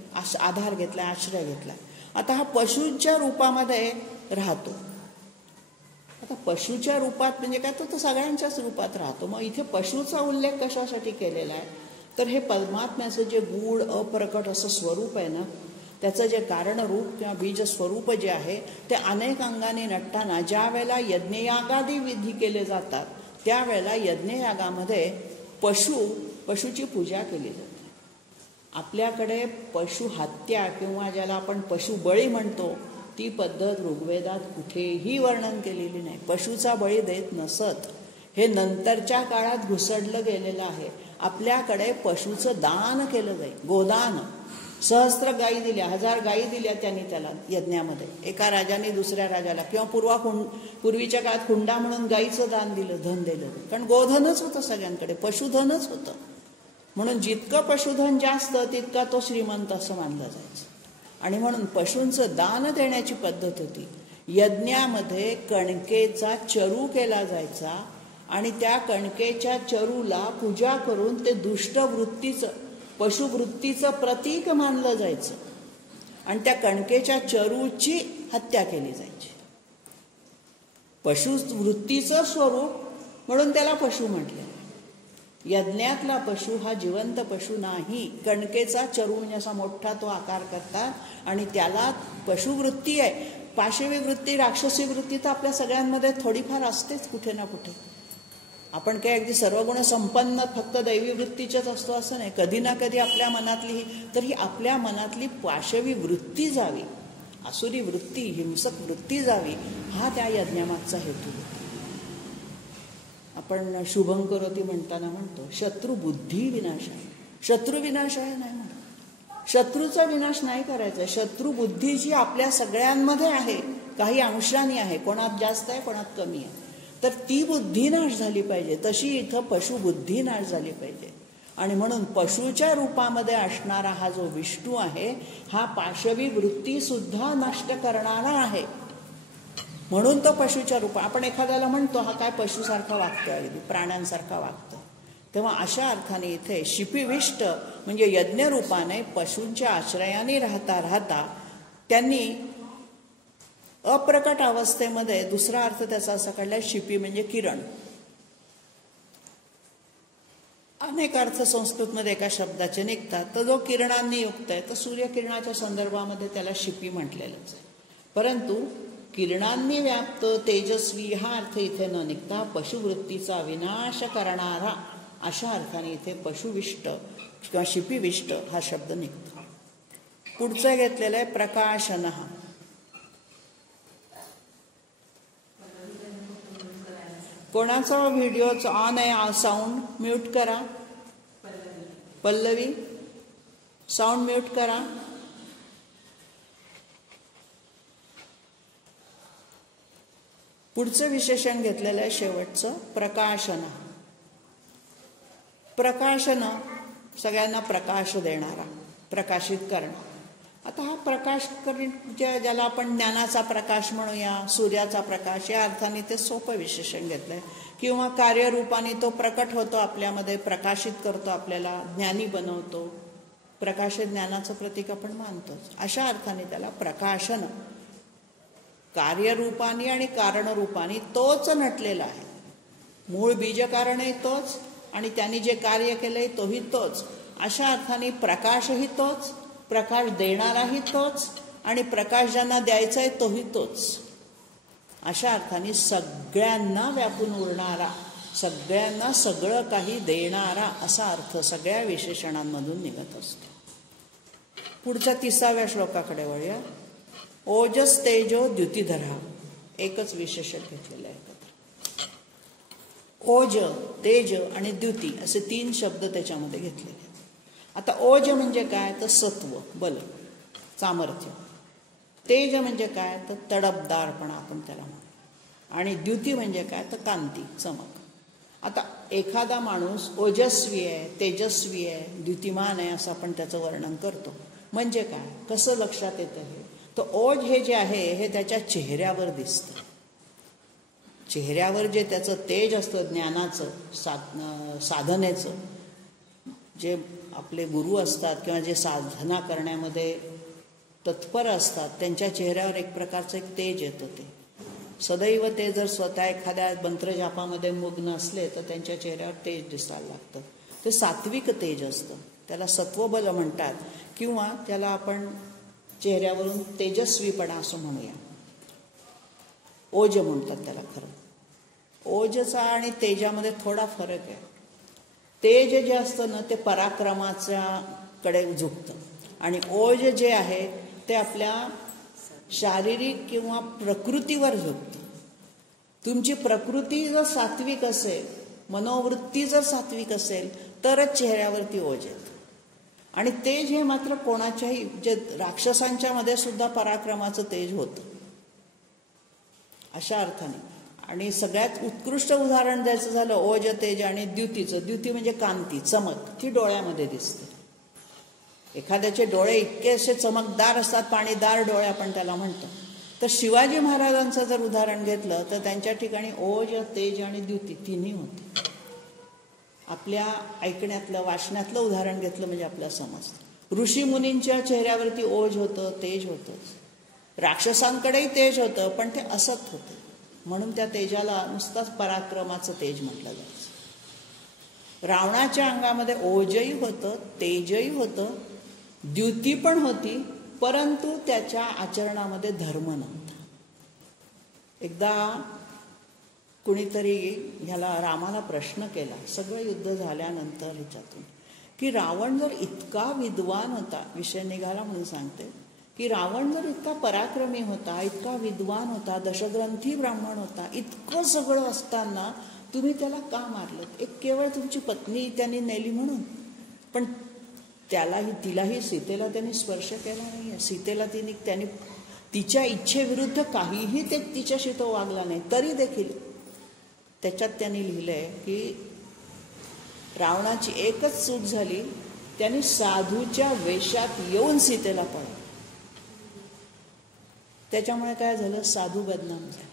आधार घेतलाय, आश्रय घेतलाय. आता हा पशूंच्या रूपामध्ये राहतो. आता पशूच्या रूपात म्हणजे काय, तो सगळ्यांच्याच रूपात राहतो. मग इथे पशूचा उल्लेख कशासाठी केलेला आहे, तर हे परमात्म्याचं जे गूढ अप्रकट असं स्वरूप आहे ना, त्याचं जे कारणरूप किंवा बीज स्वरूप जे आहे ते अनेक अंगाने नटताना ज्या वेळेला यज्ञयागादी विधी केले जातात त्यावेळेला यज्ञयागामध्ये पशुची पूजा केली जाते. आपल्याकडे पशु हत्या किंवा ज्याला आपण पशुबळी म्हणतो ती पद्धत ऋग्वेदात कुठेही वर्णन केलेली नाही. पशुचा बळी देत नसत. हे नंतरच्या काळात घुसडलं गेलेलं आहे. आपल्याकडे पशुचं दान केलं जाईल, गोदान. 1000 गायी दिल्या, 1000 गायी दिल्या त्यांनी त्याला यज्ञामध्ये, एका राजाने दुसऱ्या राजाला. किंवा पूर्वीच्या काळात हुंडा म्हणून गायीचं दान दिलं, धन दिलं. कारण गोधनच होतं सगळ्यांकडे, पशुधनच होतं. म्हणून जितकं पशुधन जास्त तितका तो श्रीमंत असं मानलं जायचं. आणि म्हणून पशूंचं दान देण्याची पद्धत होती. यज्ञामध्ये कणकेचा चरू केला जायचा आणि त्या कणकेच्या चरूला पूजा करून ते दुष्ट वृत्तीचं, पशुवृत्तीचं प्रतीक मानलं जायचं आणि त्या कणकेच्या चरूची हत्या केली जायची. पशुवृत्तीचं स्वरूप म्हणून त्याला पशु म्हटले. यज्ञातला पशु हा जिवंत पशु नाही. कणकेचा चरू म्हणजे असा मोठा तो आकार करतात आणि त्याला पशुवृत्ती आहे. पाशवी वृत्ती, राक्षसी वृत्ती तर आपल्या सगळ्यांमध्ये थोडीफार असतेच कुठे ना कुठे. आपण काही अगदी सर्व गुण संपन्न फक्त दैवी वृत्तीचेच असतो असं नाही. कधी ना कधी आपल्या मनातली, तर ही आपल्या मनातली पाशवी वृत्ती जावी, आसुरी वृत्ती, हिंसक वृत्ती जावी, हा त्या यज्ञामागचा हेतू होता. आपण शुभं करोती म्हणताना म्हणतो शत्रुबुद्धी विनाश आहे. शत्रू विनाश आहे नाही म्हणत. शत्रूचा विनाश नाही करायचा. शत्रुबुद्धी जी आपल्या सगळ्यांमध्ये आहे, काही अंशाने आहे, कोणात जास्त आहे कोणात कमी आहे, तर ती बुद्धी नाश झाली पाहिजे. तशी इथं पशुबुद्धी नाश झाली पाहिजे. आणि म्हणून पशुच्या रूपामध्ये असणारा हा जो विष्णू आहे हा पाशवी वृत्ती सुद्धा नष्ट करणारा आहे. म्हणून तो पशुच्या रूप. आपण एखाद्याला म्हणतो हा काय पशुसारखा वागतो, अगदी प्राण्यांसारखा वागतो, तेव्हा अशा अर्थाने इथे शिपिविष्ट म्हणजे यज्ञरूपाने पशूंच्या आश्रयाने राहता राहता त्यांनी अप्रकट अवस्थेमध्ये, दुसरा अर्थ त्याचा असा काढला शिपी म्हणजे किरण. अनेक अर्थ संस्कृतमध्ये एका शब्दाचे निघतात. तर जो किरणांनी युक्त आहे तर सूर्यकिरणाच्या संदर्भामध्ये त्याला शिपी म्हटलेलंच आहे. परंतु किरणांनी व्याप्त तेजस्वी हा अर्थ इथे न निघता पशुवृत्तीचा विनाश करणारा अशा अर्थाने इथे पशुविष्ट किंवा शिपिविष्ट हा शब्द निघतो. पुढचं घेतलेलं आहे प्रकाशन. कोणाचा व्हिडिओचा ऑन आहे, साऊंड म्यूट करा. पल्लवी साऊंड म्यूट करा. पुढचं विशेषण घेतलेलं आहे शेवटचं प्रकाशन. प्रकाशन सगळ्यांना प्रकाश देणारा, प्रकाशित करणारा. आता हा प्रकाश ज्याला आपण ज्ञानाचा प्रकाश म्हणूया, सूर्याचा प्रकाश या अर्थाने ते सोपं विशेषण घेतलंय. किंवा कार्यरूपाने तो प्रकट होतो आपल्यामध्ये, प्रकाशित करतो, आपल्याला ज्ञानी बनवतो. प्रकाश ज्ञानाचं प्रतीक आपण मानतोच. अशा अर्थाने त्याला प्रकाशन, कार्यरूपाने आणि कारणरूपाने तोच नटलेला आहे. मूळ बीजकारणही तोच आणि त्यांनी जे कार्य केलंय तोही तोच. अशा अर्थाने प्रकाशही तोच, प्रकाश देणाराही तोच आणि प्रकाश ज्यांना द्यायचा आहे तोही तोच. अशा अर्थाने सगळ्यांना व्यापून उरणारा, सगळ्यांना सगळं काही देणारा असा अर्थ सगळ्या विशेषणांमधून निघत असतो. पुढच्या 30व्या श्लोकाकडे वळूया. ओजस तेजो द्युतिधरा, एकच विशेषण घेतलेलं आहे. ओज, तेज आणि द्युती असे 3 शब्द त्याच्यामध्ये घेतलेले. आता ओज म्हणजे काय तर सत्व, बल, सामर्थ्य. तेज म्हणजे काय तर तडपदारपणा आपण त्याला म्हणतो. आणि द्युती म्हणजे काय तर कांती, चमक. आता एखादा माणूस ओजस्वी आहे, तेजस्वी आहे, द्युतिमान आहे असं आपण त्याचं वर्णन करतो. म्हणजे काय, कसं लक्षात येतं हे तर ओज हे जे आहे हे त्याच्या चेहऱ्यावर दिसतं. चेहऱ्यावर जे त्याचं तेज असतं ज्ञानाचं, साधनेचं, जे आपले गुरु असतात किंवा जे साधना करण्यामध्ये तत्पर असतात त्यांच्या चेहऱ्यावर एक प्रकारचं एक तेज येतं. ते सदैव ते जर स्वतः एखाद्या मंत्रजापामध्ये मग्न असले तर त्यांच्या चेहऱ्यावर तेज दिसायला लागतं. ते सात्विक तेज असतं, त्याला सत्वबल म्हणतात किंवा त्याला आपण चेहऱ्यावरून तेजस्वीपणा असं म्हणूया. ओज म्हणतात त्याला. खरं ओजचा आणि तेजामध्ये थोडा फरक आहे. तेज जे असतं ना ते पराक्रमाच्या कडे झुकतं आणि ओज जे आहे ते आपल्या शारीरिक किंवा प्रकृतीवर झुकतं. तुमची प्रकृती जर सात्विक असेल, मनोवृत्ती जर सात्विक असेल तरच चेहऱ्यावरती ओज येतं. आणि तेज हे मात्र कोणाच्याही, जे राक्षसांच्या मध्ये सुद्धा पराक्रमाचं तेज होतं अशा अर्थाने. आणि सगळ्यात उत्कृष्ट उदाहरण द्यायचं झालं ओज, तेज आणि द्युतीचं. द्युती म्हणजे कांती, चमक, ती डोळ्यामध्ये दिसते. एखाद्याचे डोळे इतके असे चमकदार असतात, पाणीदार डोळे आपण त्याला म्हणतो. तर शिवाजी महाराजांचं जर उदाहरण घेतलं तर त्यांच्या ठिकाणी ओज, तेज आणि द्युती तिन्ही होती. आपल्या ऐकण्यातलं, वाचण्यातलं उदाहरण घेतलं म्हणजे आपल्याला समजतं. ऋषी मुनींच्या चेहऱ्यावरती ओज होतं, तेज होतं. राक्षसांकडेही तेज होतं पण ते असत होतं, म्हणून त्या तेजाला नुसताच पराक्रमाचं तेज म्हटलं जायचं. रावणाच्या अंगामध्ये ओजही होतं, तेजही होतं, द्युती पण होती, परंतु त्याच्या आचरणामध्ये धर्म नव्हता. एकदा कुणीतरी ह्याला रामाला प्रश्न केला, सगळं युद्ध झाल्यानंतर ह्याच्यातून, की रावण जर इतका विद्वान होता, विषय निघाला म्हणून सांगते, की रावण जर इतका पराक्रमी होता, इतका विद्वान होता, दशग्रंथी ब्राह्मण होता, इतकं सगळं असताना तुम्ही त्याला का मारलं? एक केवळ तुमची पत्नी त्यांनी नेली म्हणून. पण तिलाही, सीतेला त्यांनी स्पर्श केला नाही. सीतेला त्यांनी तिच्या इच्छेविरुद्ध काहीही ते तिच्याशी तो वागला नाही. तरी देखील त्याच्यात त्यांनी लिहिलंय की रावणाची एकच चूक झाली, त्यांनी साधूच्या वेशात येऊन सीतेला पळवलं. त्याच्यामुळे काय झालं? साधू बदनाम झाले.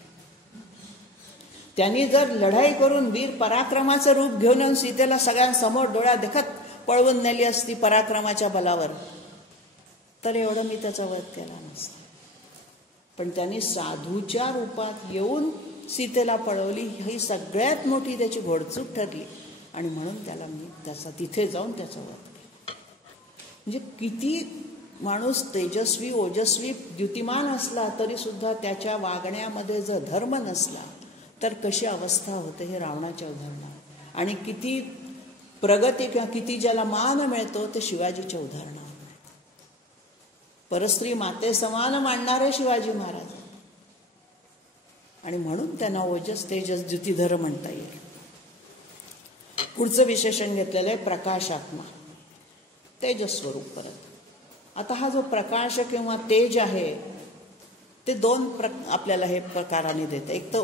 त्यांनी जर लढाई करून वीर पराक्रमाचं रूप घेऊन सीतेला सगळ्यांसमोर डोळ्या देखत पळवून नेली असती पराक्रमाच्या बलावर, तर एवढं मी त्याचा वध केला नसता. पण त्यांनी साधूच्या रूपात येऊन सीतेला पळवली, ही सगळ्यात मोठी त्याची घोडचूक ठरली. आणि म्हणून त्याला मी तिथे जाऊन त्याचा वध केला. म्हणजे किती माणूस तेजस्वी, ओजस्वी, द्युतिमान असला तरी सुद्धा त्याच्या वागण्यामध्ये जर धर्म नसला तर कशी अवस्था होते हे रावणाच्या उदाहरणात. आणि किती प्रगती किंवा किती ज्याला मान मिळतो ते शिवाजीच्या उदाहरणात. परस्त्री माते समान मानणारे शिवाजी महाराज, आणि म्हणून त्यांना ओजस, तेजस, द्युतिधर म्हणता येईल. पुढचं विशेषण घेतलेलं आहे प्रकाशात्मा, तेजस्वरूप. परत आता हा जो प्रकाश किंवा तेज आहे ते दोन आपल्याला हे प्रकाराने देतं. एक तर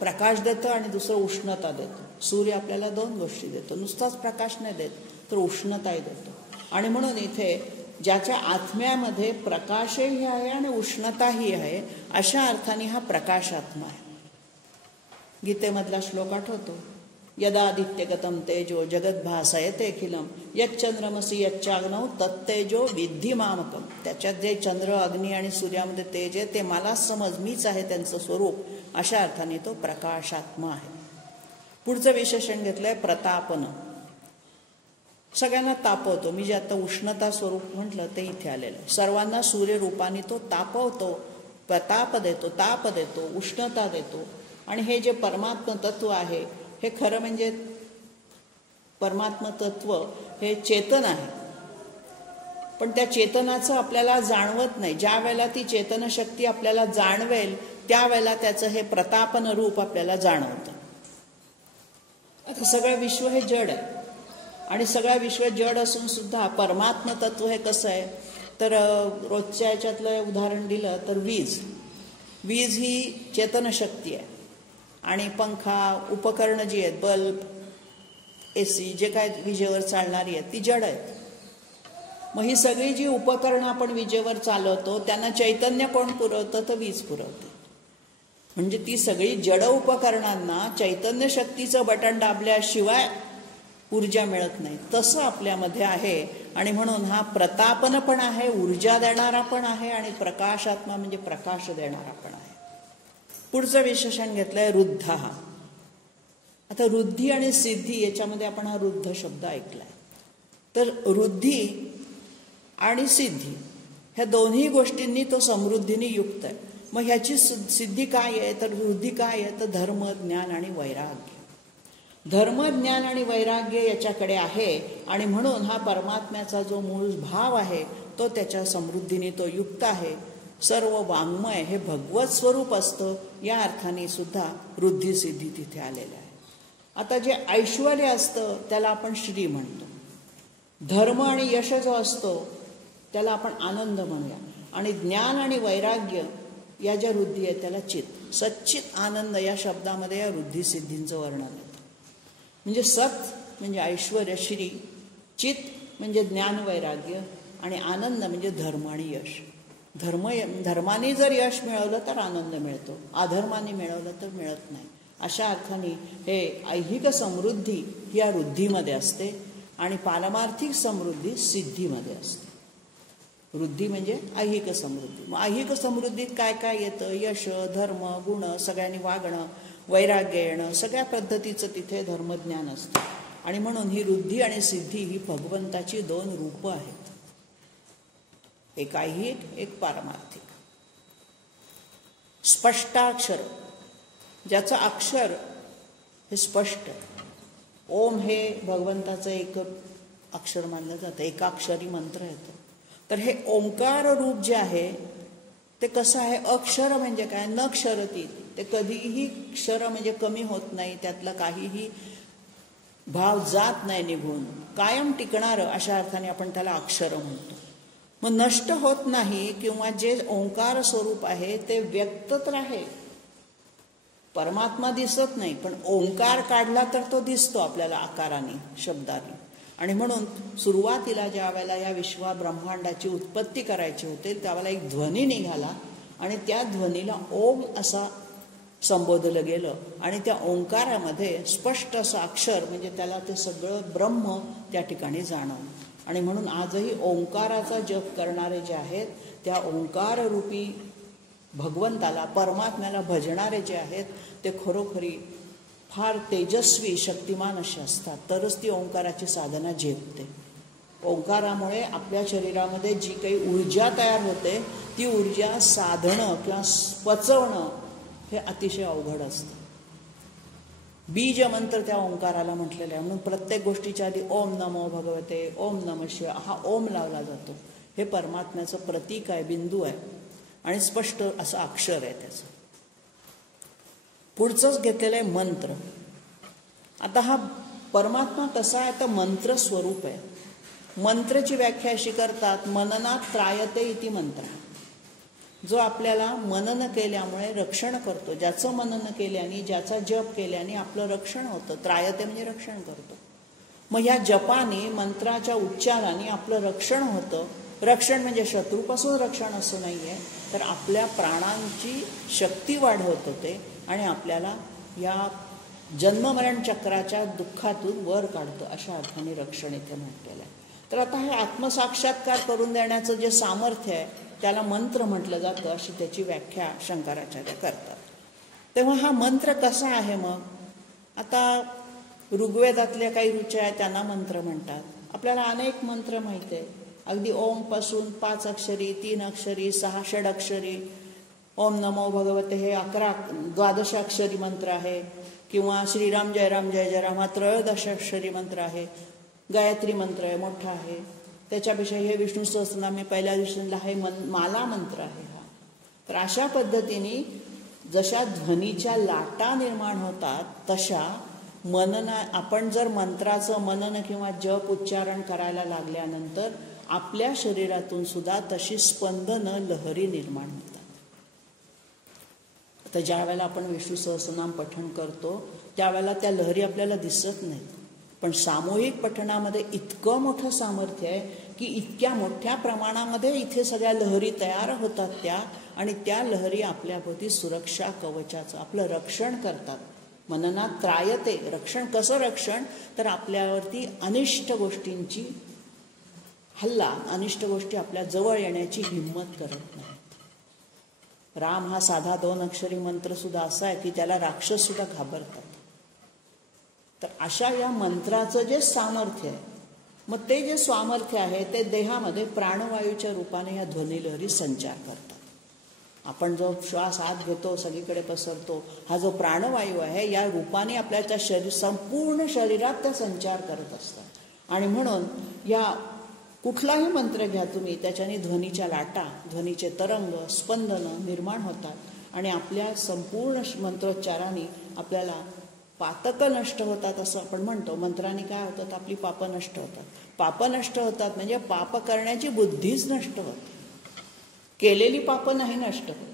प्रकाश देतं आणि दुसरं उष्णता देतं. सूर्य आपल्याला दोन गोष्टी देतो, नुसताच प्रकाश नाही देत तर उष्णताही देतो. आणि म्हणून इथे ज्याच्या आत्म्यामध्ये प्रकाशही आहे आणि उष्णताही आहे अशा अर्थाने हा प्रकाशात्मा आहे. गीतेमधला श्लोक आठवतो, यदादित्यगतम तेजो जगद्भासयते अखिलम यच्चंद्रमसी यच्चाग्नौ तत्तेजो विद्धी मामकम. त्याच्यात जे चंद्र, अग्नी आणि सूर्यामध्ये तेज आहे ते मला समज, मीच आहे त्यांचं स्वरूप. अशा अर्थाने तो प्रकाशात्मा आहे. पुढचं विशेषण घेतलंय प्रतापन. सगळ्यांना तापवतो. मी जे आता उष्णता स्वरूप म्हटलं ते इथे आलेलं आहे. सर्वांना सूर्यरूपाने तो तापवतो, प्रताप देतो, ताप देतो, उष्णता देतो. आणि हे जे परमात्म तत्व आहे हे खरं म्हणजे परमात्म तत्व हे चेतन आहे, पण त्या चेतनाचं आपल्याला जाणवत नाही. ज्या वेळेला ती चेतनशक्ती आपल्याला जाणवेल त्यावेळेला त्याचं हे प्रतापन रूप आपल्याला जाणवतं. आता सगळं विश्व हे जड आहे आणि सगळं विश्व जड असून सुद्धा परमात्म तत्व हे कसं आहे तर रोजच्या याच्यातलं उदाहरण दिलं तर वीज ही चेतनशक्ती आहे आणि पंखा, उपकरणं जी आहेत, बल्ब, AC, जे काय विजेवर चालणारी आहेत ती जड आहेत. मग ही सगळी जी उपकरणं आपण विजेवर चालवतो त्यांना चैतन्य कोण पुरवतं? तर वीज पुरवते. म्हणजे ती सगळी जड उपकरणांना चैतन्य शक्तीचं बटन दाबल्याशिवाय ऊर्जा मिळत नाही. तसं आपल्यामध्ये आहे. आणि म्हणून हा प्रतापन पण आहे, ऊर्जा देणारा पण आहे, आणि प्रकाशात्मा म्हणजे प्रकाश देणारा पण आहे. पुढचं विशेषण घेतलंय रुद्ध. आता रुद्धी आणि सिद्धी याच्यामध्ये आपण हा रुद्ध शब्द ऐकलाय. तर रुद्धी आणि सिद्धी ह्या दोन्ही गोष्टींनी तो समृद्धीने युक्त आहे. मग ह्याची सिद्धी काय आहे? तर रुद्धी काय आहे? तर धर्म, ज्ञान आणि वैराग्य. धर्म, ज्ञान आणि वैराग्य याच्याकडे आहे. आणि म्हणून हा परमात्म्याचा जो मूळ भाव आहे तो त्याच्या समृद्धीने तो युक्त आहे. सर्व वाङ्मय हे भगवत स्वरूप असतं. या अर्थाने सुद्धा रुद्धी सिद्धी तिथे आलेलं आहे. आता जे ऐश्वर्य असतं त्याला आपण श्री म्हणतो. धर्म आणि यश जो असतो त्याला आपण आनंद म्हणूया. आणि ज्ञान आणि वैराग्य या ज्या रुद्धी आहेत त्याला चित. सच्चित आनंद या शब्दामध्ये या रुद्धी सिद्धींचं वर्णन आहे. म्हणजे सत म्हणजे ऐश्वर्य श्री, चित म्हणजे ज्ञान वैराग्य, आणि आनंद म्हणजे धर्म आणि यश. धर्माने जर यश मिळवलं तर आनंद मिळतो, अधर्माने मिळवलं तर मिळत नाही. अशा अर्थाने हे ऐहिक समृद्धी या रुद्धीमध्ये असते आणि पारमार्थिक समृद्धी सिद्धीमध्ये असते. वृद्धी म्हणजे ऐहिक समृद्धी. मग ऐहिक समृद्धीत काय काय येतं? यश, धर्म, गुण, सगळ्यांनी वागणं, वैराग्य येणं, सगळ्या पद्धतीचं तिथे धर्मज्ञान असतं. आणि म्हणून ही रुद्धी आणि सिद्धी ही भगवंताची दोन रूपं आहेत. एक ऐहिक, एक पारमार्थिक. स्पष्टाक्षर, ज्याचं अक्षर हे स्पष्ट. ओम हे भगवंताचं एक अक्षर मानलं जातं, एकाक्षरी मंत्र येतो. तर हे ओंकार रूप जे आहे ते कसं आहे? अक्षर म्हणजे काय? न क्षरती. ते कधीही क्षर म्हणजे कमी होत नाही, त्यातला काहीही भाव जात नाही निघून, कायम टिकणारं. अशा अर्थाने आपण त्याला अक्षर म्हणतो. मग नष्ट होत नाही, किंवा जे ओंकार स्वरूप आहे ते व्यक्त तर आहे. परमात्मा दिसत नाही, पण ओंकार काढला तर तो दिसतो आपल्याला आकाराने, शब्दाने. आणि म्हणून सुरुवातीला ज्या वेळेला या विश्वा ब्रह्मांडाची उत्पत्ती करायची होते त्यावेळेला एक ध्वनी निघाला आणि त्या ध्वनीला ओम असा संबोधलं गेलं. आणि त्या ओंकारामध्ये स्पष्ट असं अक्षर म्हणजे त्याला ते सगळं ब्रह्म त्या ठिकाणी जाणवलं. आणि म्हणून आजही ओंकाराचा जप करणारे जे आहेत त्या ओंकार रूपी भगवंताला, परमात्म्याला भजणारे जे आहेत ते खरोखरी फार तेजस्वी, शक्तिमान असे असतात. तरच ती ओंकाराची साधना झेपते. ओंकारामुळे आपल्या शरीरामध्ये जी काही ऊर्जा तयार होते ती ऊर्जा साधणं किंवा पचवणं हे अतिशय अवघड असतं. बीज मंत्र त्या ओंकाराला म्हटलेला आहे. म्हणून प्रत्येक गोष्टीच्या आधी ओम नमो भगवते, ओम नमः शिवाय हा ओम लावला जातो. हे परमात्म्याचं प्रतीक आहे, बिंदू आहे आणि स्पष्ट असं अक्षर आहे त्याचं. पुढचंच घेतलेलं आहे मंत्र. आता हा परमात्मा कसा आहे तर मंत्र स्वरूप आहे. मंत्रची व्याख्या अशी करतात, मननात त्रायते इति मंत्र. जो आपल्याला मनन केल्यामुळे रक्षण करतो. ज्याचं मनन केल्याने, ज्याचा जप केल्याने आपलं रक्षण होतं. त्रायते म्हणजे रक्षण करतो. मग या जपाने, मंत्राच्या उच्चाराने आपलं रक्षण होतं. रक्षण म्हणजे शत्रूपासून रक्षण असं नाही आहे, तर आपल्या प्राणांची शक्ती वाढवतं ते आणि आपल्याला या जन्ममरण चक्राच्या दुःखातून वर काढतं. अशा अर्थाने रक्षण इथे म्हटलेलं आहे. तर आता हे आत्मसाक्षात्कार करून देण्याचं जे सामर्थ्य आहे त्याला मंत्र म्हटलं जातं, अशी त्याची व्याख्या शंकराचार्य करतात. तेव्हा हा मंत्र कसा आहे मग? आता ऋग्वेदातल्या काही ऋचा आहेत त्यांना मंत्र म्हणतात. आपल्याला अनेक मंत्र माहिती आहे. अगदी ओमपासून 5 अक्षरी, 3 अक्षरी, 6 षडअक्षरी, ओम नमो भगवते हे 12 अक्षरी मंत्र आहे. किंवा श्रीराम जय राम जय जय राम हा 13 अक्षरी मंत्र आहे. गायत्री मंत्र आहे, मोठा आहे. त्याच्यापेक्षा हे विष्णू सहस्रनाम मी पहिल्या दिवशीला हे माला मंत्र आहे हा. तर अशा पद्धतीने जशा ध्वनीच्या लाटा निर्माण होतात तशा आपण जर मंत्राचं मनन किंवा जप उच्चारण करायला लागल्यानंतर आपल्या शरीरातून सुद्धा तशी स्पंदनं, लहरी निर्माण होतात. आता ज्या वेळेला आपण विष्णू सहस्रनाम पठण करतो त्यावेळेला त्या लहरी आपल्याला दिसत नाहीत, पण सामूहिक पठणामध्ये इतकं मोठं सामर्थ्य आहे की इतक्या मोठ्या प्रमाणामध्ये इथे सगळ्या लहरी तयार होतात त्या, आणि त्या लहरी आपल्याभोवती सुरक्षा कवचाचं आपलं रक्षण करतात. मननात त्रायते, रक्षण. कसं रक्षण? तर आपल्यावरती अनिष्ट गोष्टींची हल्ला, अनिष्ट गोष्टी आपल्या जवळ येण्याची हिंमत करत नाही. राम हा साधा 2 अक्षरी मंत्र सुद्धा असा आहे की त्याला राक्षस सुद्धा घाबरतात. तर अशा या मंत्राचं जे सामर्थ्य आहे, मग ते जे सामर्थ्य आहे ते देहामध्ये प्राणवायूच्या रूपाने या ध्वनिलहरी संचार करतात. आपण जो श्वास आत घेतो, सगळीकडे पसरतो, हा जो प्राणवायू आहे या रूपाने आपल्या संपूर्ण शरीरात त्या संचार करत असतात. आणि म्हणून या कुठलाही मंत्र घ्या तुम्ही, त्याच्याने ध्वनीच्या लाटा, ध्वनीचे तरंग, स्पंदनं निर्माण होतात आणि आपल्या संपूर्ण मंत्रोच्चाराने आपल्याला पातकं नष्ट होतात असं आपण म्हणतो. मंत्राने काय होतात? आपली पापं नष्ट होतात. पापं नष्ट होतात म्हणजे पाप करण्याची बुद्धीच नष्ट होते. केलेली पापं नाही नष्ट होत,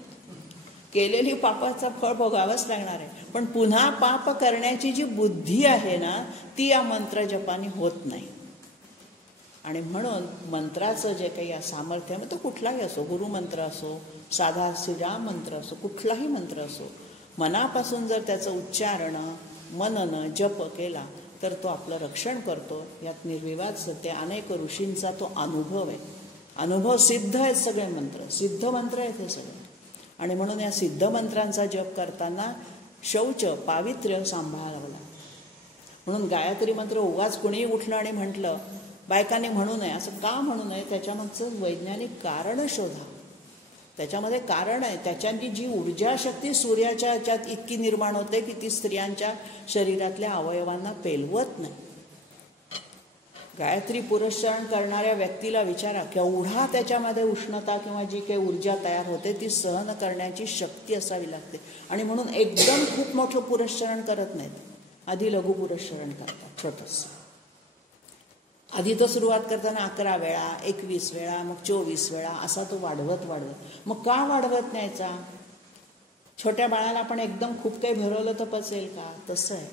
केलेली पापाचं फळ भोगावंच लागणार आहे, पण पुन्हा पाप करण्याची जी बुद्धी आहे ना, ती या मंत्र जपाने होत नाही. आणि म्हणून मंत्राचं जे काही सामर्थ्य आहे, तो कुठलाही असो, गुरुमंत्र असो, साधा श्रीराम मंत्र असो, कुठलाही मंत्र असो, मनापासून जर त्याचं उच्चारण, मनन, जप केला तर तो आपलं रक्षण करतो. यात निर्विवाद सत्य. अनेक ऋषींचा तो अनुभव आहे. अनुभव सिद्ध आहेत सगळे मंत्र, सिद्ध मंत्र आहेत हे सगळे. आणि म्हणून या सिद्ध मंत्रांचा जप करताना शौच, पावित्र्य सांभाळावं लागतं. म्हणून गायत्री मंत्र उगाच कुणीही उठलं आणि म्हटलं, बायकांनी म्हणू नये, असं का म्हणू नये? त्याच्यामागचं वैज्ञानिक कारण शोधा. त्याच्यामध्ये कारण आहे. त्याच्याची जी ऊर्जा शक्ती सूर्याच्या ह्याच्यात इतकी निर्माण होते की ती स्त्रियांच्या शरीरातल्या अवयवांना पेलवत नाही. गायत्री पुरस्चरण करणाऱ्या व्यक्तीला विचारा, केवढा त्याच्यामध्ये उष्णता किंवा जी काही ऊर्जा तयार होते ती सहन करण्याची शक्ती असावी लागते. आणि म्हणून एकदम खूप मोठं पुरस्चरण करत नाहीत, आधी लघु पुरस्चरण करतात, छोटंसं. आधी तो सुरुवात करताना 11 वेळा, 21 वेळा, मग 24 वेळा, असा तो वाढवत. मग का वाढवत न्यायचा? छोट्या बाळाला आपण एकदम खूप काही भरवलं तर पचेल का? तसं आहे.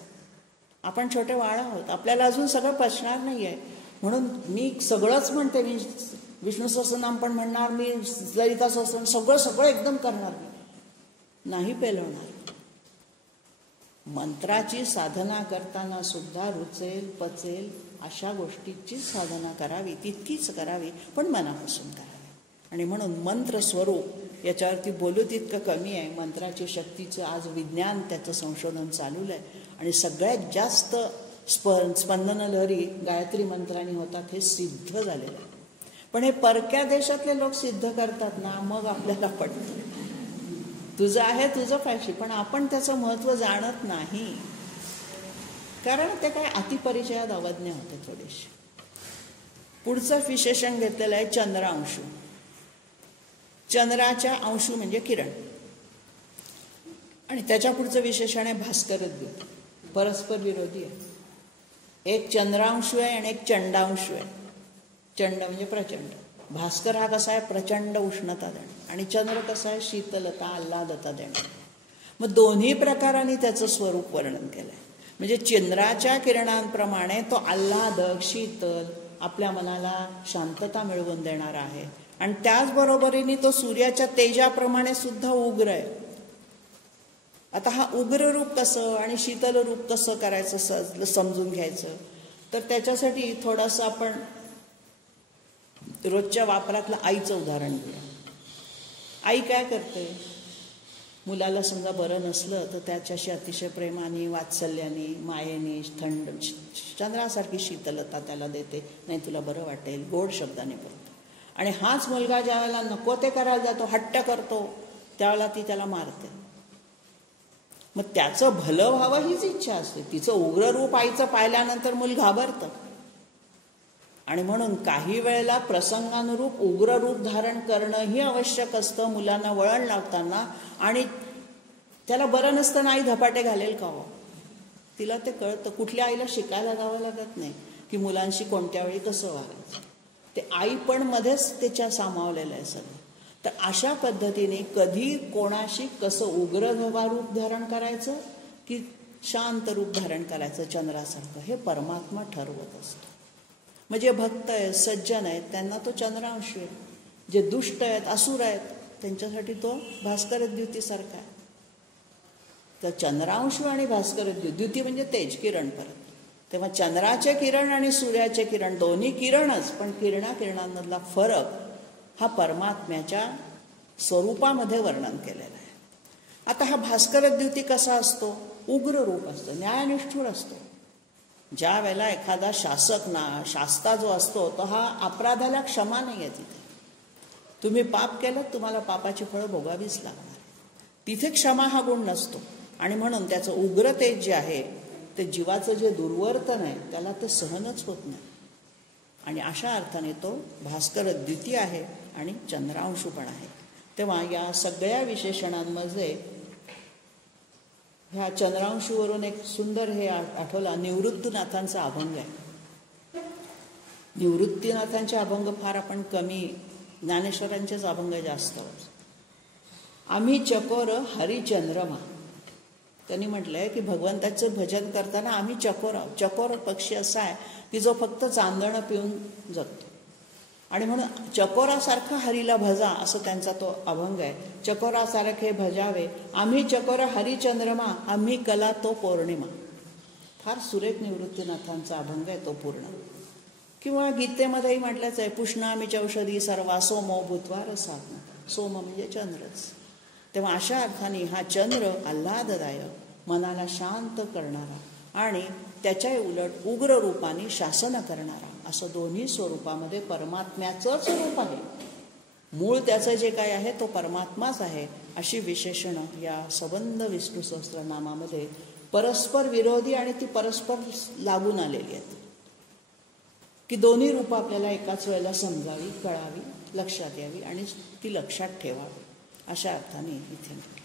आपण छोटे बाळ आहोत, आपल्याला अजून सगळं पचणार नाही आहे. म्हणून मी सगळंच म्हणते. मी विष्णू सहस्रनाम पण म्हणणार, मी ललिता सहस्रनाम सगळं एकदम करणार नाही, पेलवणार. मंत्राची साधना करताना सुद्धा रुचेल, पचेल अशा गोष्टीची साधना करावी, तितकीच करावी, पण मनापासून करावी. आणि म्हणून मंत्र स्वरूप याच्यावरती बोलू तितकं कमी आहे. मंत्राची शक्तीचं आज विज्ञान त्याचं संशोधन चालू आहे आणि सगळ्यात जास्त स्पंदन लहरी गायत्री मंत्राने होतात हे सिद्ध झालेलं आहे. पण हे परक्या देशातले लोक सिद्ध करतात ना, मग आपल्याला पडतं. तुझं आहे तुझं पाहिजे, पण आपण त्याचं महत्त्व जाणत नाही, कारण ते काय अतिपरिचयात अवज्ञ होते थोडेसे. पुढचं विशेषण घेतलेलं आहे चंद्रांशू. चंद्राच्या अंशू म्हणजे किरण, आणि त्याच्या पुढचं विशेषण आहे भास्करद्युत. परस्पर विरोधी आहे. एक चंद्रांशू आहे आणि एक चंडांशू आहे. चंड म्हणजे प्रचंड. भास्कर हा कसा आहे? प्रचंड उष्णता देणं, आणि चंद्र कसा आहे? शीतलता, आल्हादता देणं. मग दोन्ही प्रकारांनी त्याचं स्वरूप वर्णन केलं आहे. म्हणजे चंद्राच्या किरणांप्रमाणे तो आल्हादक, शीतल, आपल्या मनाला शांतता मिळवून देणारा आहे, आणि त्याचबरोबरीने तो सूर्याच्या तेजाप्रमाणे सुद्धा उग्र आहे. आता हा उग्र रूप कसं आणि शीतल रूप कसं करायचं समजून घ्यायचं, तर त्याच्यासाठी थोडंसं आपण रोजच्या वापरातलं आईचं उदाहरण घेऊया. आई काय करते? मुलाला समजा बरं नसलं तर त्याच्याशी अतिशय प्रेमाने, वात्सल्याने, मायेने, थंड, चंद्रासारखी शीतलता त्याला देते. नाही तुला बरं वाटेल, गोड शब्दाने बोलते. आणि हाच मुलगा ज्या वेळेला नको ते करायला जातो, हट्ट करतो, त्यावेळेला ती त्याला मारते. मग त्याचं भलं व्हावं हीच इच्छा असते. तिचं उग्र रूप आईचं पाहिल्यानंतर मूल घाबरतं, आणि म्हणून काही वेळेला प्रसंगानुरूप उग्र रूप धारण करणंही आवश्यक असतं मुलांना वळण लावताना. आणि त्याला बरं नसताना आई धपाटे घालेल का हो? तिला ते कळतं. कुठल्या आईला शिकायला जावं लागत नाही की मुलांशी कोणत्या वेळी कसं वागायचं. ते आई पण मध्येच त्याच्या सामावलेलं आहे सगळं. तर अशा पद्धतीने कधी कोणाशी कसं उग्र रूप धारण करायचं, की शांत रूप धारण करायचं चंद्रासारखं, हे परमात्मा ठरवत असतो. म्हणजे भक्त आहेत, सज्जन आहेत, त्यांना तो चंद्रांश आहे. जे दुष्ट आहेत, असुर आहेत, त्यांच्यासाठी तो भास्कर द्युतीसारखा आहे. तर चंद्रांशू आणि भास्कर द्युती म्हणजे तेज, किरण परत. तेव्हा चंद्राचे किरण आणि सूर्याचे किरण दोन्ही किरणच, पण किरणांमधला फरक हा परमात्म्याच्या स्वरूपामध्ये वर्णन केलेला आहे. आता हा भास्कर द्युती कसा असतो? उग्र रूप असतो, न्यायनिष्ठूर असतो. ज्या वेळेला एखादा शास्ता जो असतो तो हा अपराधाला क्षमा नाही आहे. तिथे तुम्ही पाप केलं, तुम्हाला पापाची फळं भोगावीच लागणार. तिथे क्षमा हा गुण नसतो. आणि म्हणून त्याचं उग्र तेज जे आहे ते जीवाचं जे दुर्वर्तन आहे त्याला ते सहनच होत नाही. आणि अशा अर्थाने तो भास्कर द्वितीय आहे आणि चंद्रांशू पण आहे. तेव्हा या सगळ्या विशेषणांमध्ये ह्या चंद्रांशूवरून एक सुंदर हे आठवला, निवृत्तीनाथांचा अभंग आहे. निवृत्तीनाथांचे अभंग फार आपण कमी, ज्ञानेश्वरांचेच अभंग जास्त. आम्ही चकोर हरिचंद्रमा. त्यांनी म्हटलंय की भगवंताचं भजन करताना आम्ही चकोर आहोत. चकोर पक्षी असा आहे की जो फक्त चांदणं पिऊन जगतो. आणि म्हणून चकोरासारखा हरीला भजा, असं त्यांचा तो अभंग आहे. चकोरासारखे भजावे आम्ही चकोर हरिचंद्रमा, आम्ही कला तो पौर्णिमा. फार सुरेख निवृत्तीनाथांचा अभंग आहे तो पूर्ण. किंवा गीतेमध्येही म्हटलंच आहे, पुष्णामी औषधी सर्वा सोमो भूत्वार साधना. सोम म्हणजे चंद्रच. तेव्हा अशा अर्थाने हा चंद्र आल्हाददायक, मनाला शांत करणारा आणि त्याच्या उलट उग्र रूपाने शासन करणारा, असं दोन्ही स्वरूपामध्ये परमात्म्याचंच रूप आहे. मूळ त्याचं जे काय आहे तो परमात्माच आहे. अशी विशेषणं या सबंध विष्णू सहस्त्रनामामध्ये परस्पर विरोधी आणि ती परस्पर लागून आलेली आहेत की दोन्ही रूपं आपल्याला एकाच वेळेला समजावी, कळावी, लक्षात यावी आणि ती लक्षात ठेवावी. अशा अर्थाने इथे